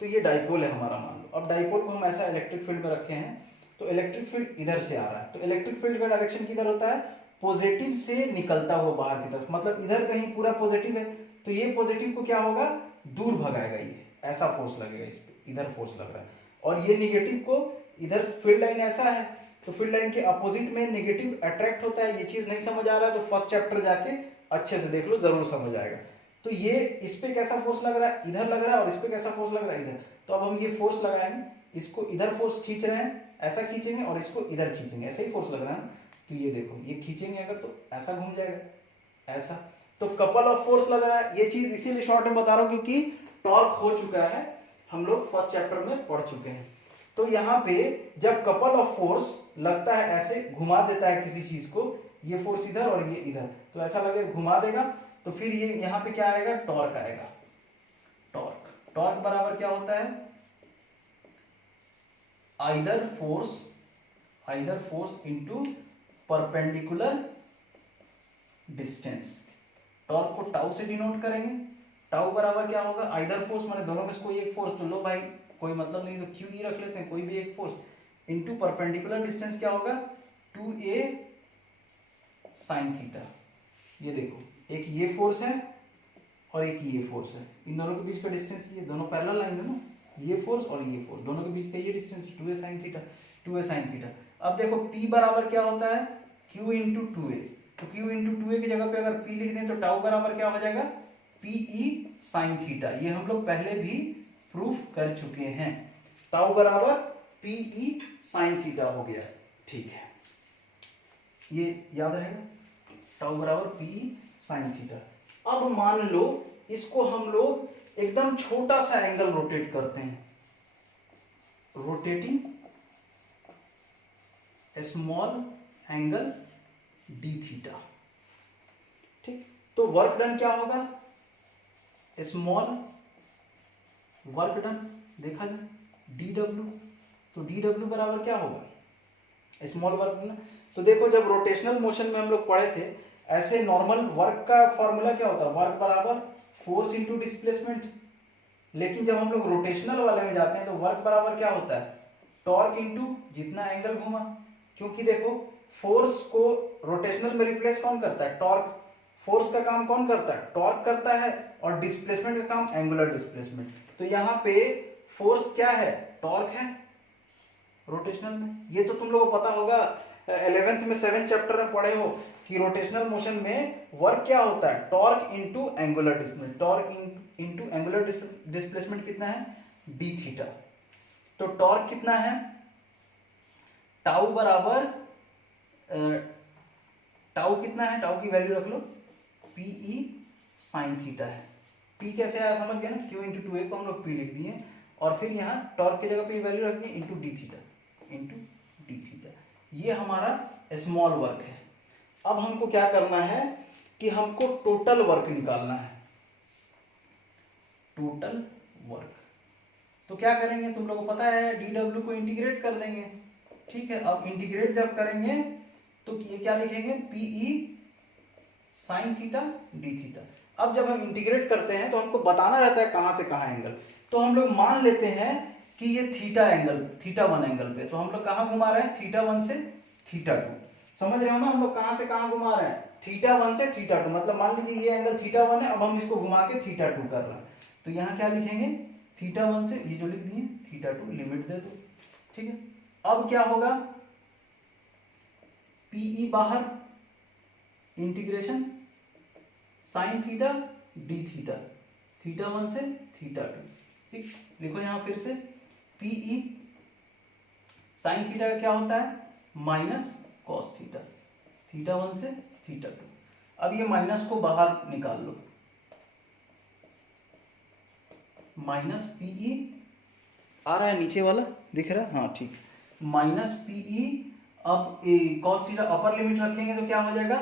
तो ये डाइपोल है हमारा, मान लो। अब डाइपोल को हम ऐसा इलेक्ट्रिक फील्ड में रखे हैं, तो इलेक्ट्रिक फील्ड इधर से आ रहा है। तो इलेक्ट्रिक फील्ड का डायरेक्शन किधर होता है? पॉजिटिव से निकलता हुआ बाहर की तरफ, मतलब इधर कहीं पूरा पॉजिटिव है, तो ये पॉजिटिव को क्या होगा? दूर भगाएगा। ये ऐसा फोर्स लगेगा इस पे, इधर फोर्स लग रहा है। और ये निगेटिव को, इधर फील्ड लाइन ऐसा है, तो फील्ड लाइन के अपोजिट में नेगेटिव अट्रैक्ट होता है। ये चीज नहीं समझ आ रहा है तो फर्स्ट चैप्टर जाके अच्छे से देख लो, जरूर समझ आएगा। तो ये इस पे कैसा फोर्स लग रहा है? इधर लग रहा है, और इस पे कैसा फोर्स लग रहा है? इधर। तो अब हम ये फोर्स लगाएंगे, इसको इधर फोर्स खींच रहे हैं, ऐसा खींचेंगे, और इसको इधर खींचेंगे, ऐसा ही फोर्स लग रहा है। तो ये देखो, ये खींचेंगे अगर तो ऐसा घूम जाएगा, ऐसा। तो कपल ऑफ फोर्स लग रहा है। ये चीज इसीलिए शॉर्ट में बता रहा हूं क्योंकि टॉर्क हो चुका है, हम लोग फर्स्ट चैप्टर में पढ़ चुके हैं। तो यहाँ पे जब कपल ऑफ फोर्स लगता है, ऐसे घुमा देता है किसी चीज को, ये फोर्स इधर और ये इधर, तो ऐसा लगे घुमा देगा, तो फिर ये यहाँ पे क्या आएगा, टॉर्क आएगा। टॉर्क, टॉर्क बराबर क्या होता है, either force into perpendicular distance. Torque को टाउ से डिनोट करेंगे। टाउ बराबर क्या होगा, आइदर फोर्स माने दोनों में से कोई एक फोर्स, तो लो भाई कोई मतलब नहीं तो क्यू ई रख लेते हैं, कोई भी एक फोर्स, इनटू परपेंडिकुलर डिस्टेंस क्या होगा, 2a sin थीटा। ये देखो एक ये फोर्स है और एक ये फोर्स है, इन दोनों के बीच का डिस्टेंस, ये दोनों पैरेलल लाइन है ना, ये फोर्स और ये फोर्स, दोनों के बीच का ये distance 2a sin theta, 2a sin theta. अब देखो P बराबर क्या होता है, Q इंटू 2a, तो Q इंटू 2a की जगह पे अगर P लिख दें तो टाउ बराबर क्या हो जाएगा, PE sin थीटा। ये हम लोग पहले भी प्रूफ कर चुके हैं, टाउ बराबर PE sin थीटा हो गया, ठीक है, ये याद रहेगा, टाउ बराबर PE sin थीटा। अब मान लो इसको हम लोग एकदम छोटा सा एंगल रोटेट करते हैं, rotating small angle d theta, ठीक, तो वर्क डन क्या होगा, स्मॉल वर्क डन देखा जाए dw, तो dw बराबर क्या होगा, स्मॉल वर्क डन। तो देखो जब रोटेशनल मोशन में हम लोग पढ़े थे, ऐसे नॉर्मल वर्क का फॉर्मूला क्या होता है, वर्क बराबर फोर्स इनटू डिस्प्लेसमेंट, लेकिन जब हम लोग रोटेशनल वाले में जाते हैं तो वर्क बराबर क्या होता है, टॉर्क इनटू जितना एंगल घूमा, क्योंकि देखो फोर्स को रोटेशनल में रिप्लेस कौन करता है, टॉर्क, फोर्स का काम कौन करता है, टॉर्क करता है, और डिस्प्लेसमेंट का काम एंगुलर डिस्प्लेसमेंट। तो यहाँ पे फोर्स क्या है, टॉर्क है रोटेशनल में, ये तो तुम लोगों को पता होगा, 11th में 7th चैप्टर में पढ़े हो कि रोटेशनल मोशन में वर्क क्या होता है, torque into angular displacement, torque into angular displacement कितना है, d थीटा। तो टॉर्क कितना है, टाउ बराबर टाउ कितना है, टाउ की वैल्यू रख लो, PE sin थीटा है। P कैसे आया समझ गए ना, Q इंटू 2a को हम लोग P लिख दिए, और फिर यहाँ टॉर्क की जगह पे वैल्यू रख दी into d theta, into d theta. ये हमारा स्मॉल वर्क है। अब हमको क्या करना है कि हमको टोटल वर्क निकालना है, टोटल वर्क। तो क्या करेंगे, तुम लोगों को पता है dw को इंटीग्रेट कर देंगे, ठीक है। अब इंटीग्रेट जब करेंगे तो ये क्या लिखेंगे, PE sin theta d theta. अब जब हम इंटीग्रेट करते हैं तो हमको बताना रहता है कहां से कहां एंगल, तो हम लोग मान लेते हैं कि ये थीटा एंगल, थीटा 1 एंगल पे, तो हम लोग कहां घुमा रहे हैं, थीटा 1 से थीटा 2, समझ रहे हो ना, हम लोग कहां से कहां घुमा रहे हैं, थीटा 1 से थीटा 2, मतलब मान लीजिए ये एंगल थीटा 1 है, अब हम इसको घुमा के थीटा 2 कर रहे हैं, तो यहाँ क्या लिखेंगे, थीटा 1 से ये जो लिख दिए थीटा 2, लिमिट दे दो, ठीक है। अब क्या होगा, PE बाहर, integration sine theta d theta, theta 1 से थीटा 2, ठीक, लिखो यहां फिर से, PE साइन थीटा का क्या होता है, माइनस कॉस थीटा, थीटा 1 से थीटा 2। अब ये माइनस को बाहर निकाल लो, माइनस PE आ रहा है नीचे वाला दिख रहा है, हाँ ठीक, माइनस PE, अब कॉस थीटा अपर लिमिट रखेंगे तो क्या हो जाएगा,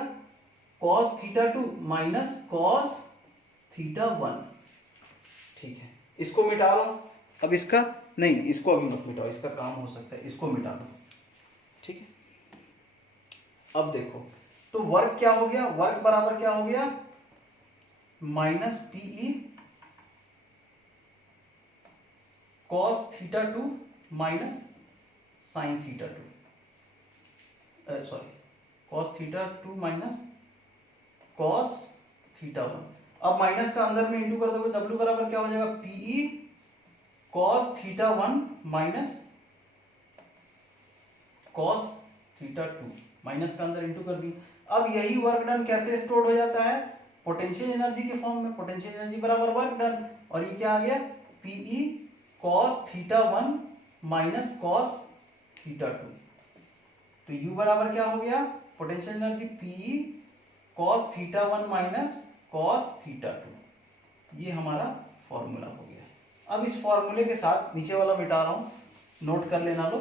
cos theta 2 minus cos theta 1, ठीक है। इसको मिटा लो, अब इसका नहीं, इसको अभी मत मिटाओ, इसका काम हो सकता है, इसको मिटा लो, ठीक है। अब देखो तो वर्क क्या हो गया, वर्क बराबर क्या हो गया, minus PE cos theta 2 minus sine theta 2, sorry cos theta 2 minus cos theta 1। अब माइनस का अंदर में इंटू कर दोगे, W बराबर क्या हो जाएगा, PE cos theta 1 minus cos theta 2, minus का अंदर इंटू कर दी। अब यही वर्क डन कैसे स्टोर हो जाता है, पोटेंशियल एनर्जी के फॉर्म में, पोटेंशियल एनर्जी बराबर वर्क डन, और ये क्या आ गया, PE cos theta 1 minus cos theta 2, तो U बराबर क्या हो गया, potential energy PE cos theta 1 minus cos theta 2, ये हमारा फॉर्मूला हो गया। अब इस फॉर्मूले के साथ नीचे वाला मिटा रहा हूं, नोट कर लेना लो,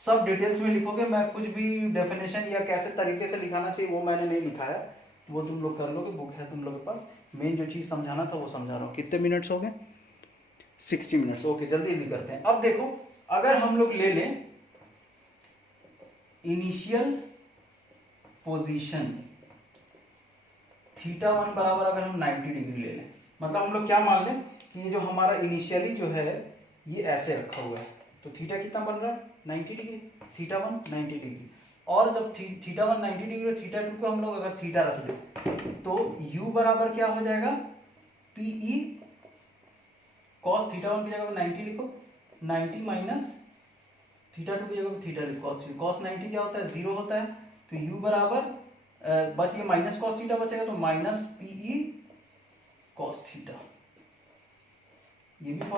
सब डिटेल्स में लिखोगे, मैं कुछ भी डेफिनेशन या कैसे तरीके से लिखाना चाहिए वो मैंने नहीं लिखा है, वो तुम लोग कर लोगे, बुक है तुम लोग के पास, मेन जो चीज़ समझाना था वो समझा रहा हूँ। कितने मिनट्स हो गए? 60 मिनट्स, ओके जल्दी जल्दी करते हैं। अब देखो अगर हम लोग ले लें इनिशियल पोजीशन थीटा 1 बराबर अगर हम 90 डिग्री ले लें, मतलब हम लोग क्या मान लें कि ये जो हमारा इनिशियली जो है ये ऐसे रखा हुआ है, तो थीटा कितना बन रहा है 90 डिग्री, थीटा 1 90 डिग्री, और जब थीटा 1 90 डिग्री और थीटा 2 को हम लोग अगर थीटा रख दें तो u बराबर क्या हो जाएगा PE cos थीटा 1 की जगह पर 90 लिखो, 90 माइनस थीटा 2 की जगह पर थीटा लिखो, cos 90 क्या होता है 0 होता है, तो u बराबर बस ये माइनस cos थीटा बचेगा, तो माइनस PE cos थीटा, ये भी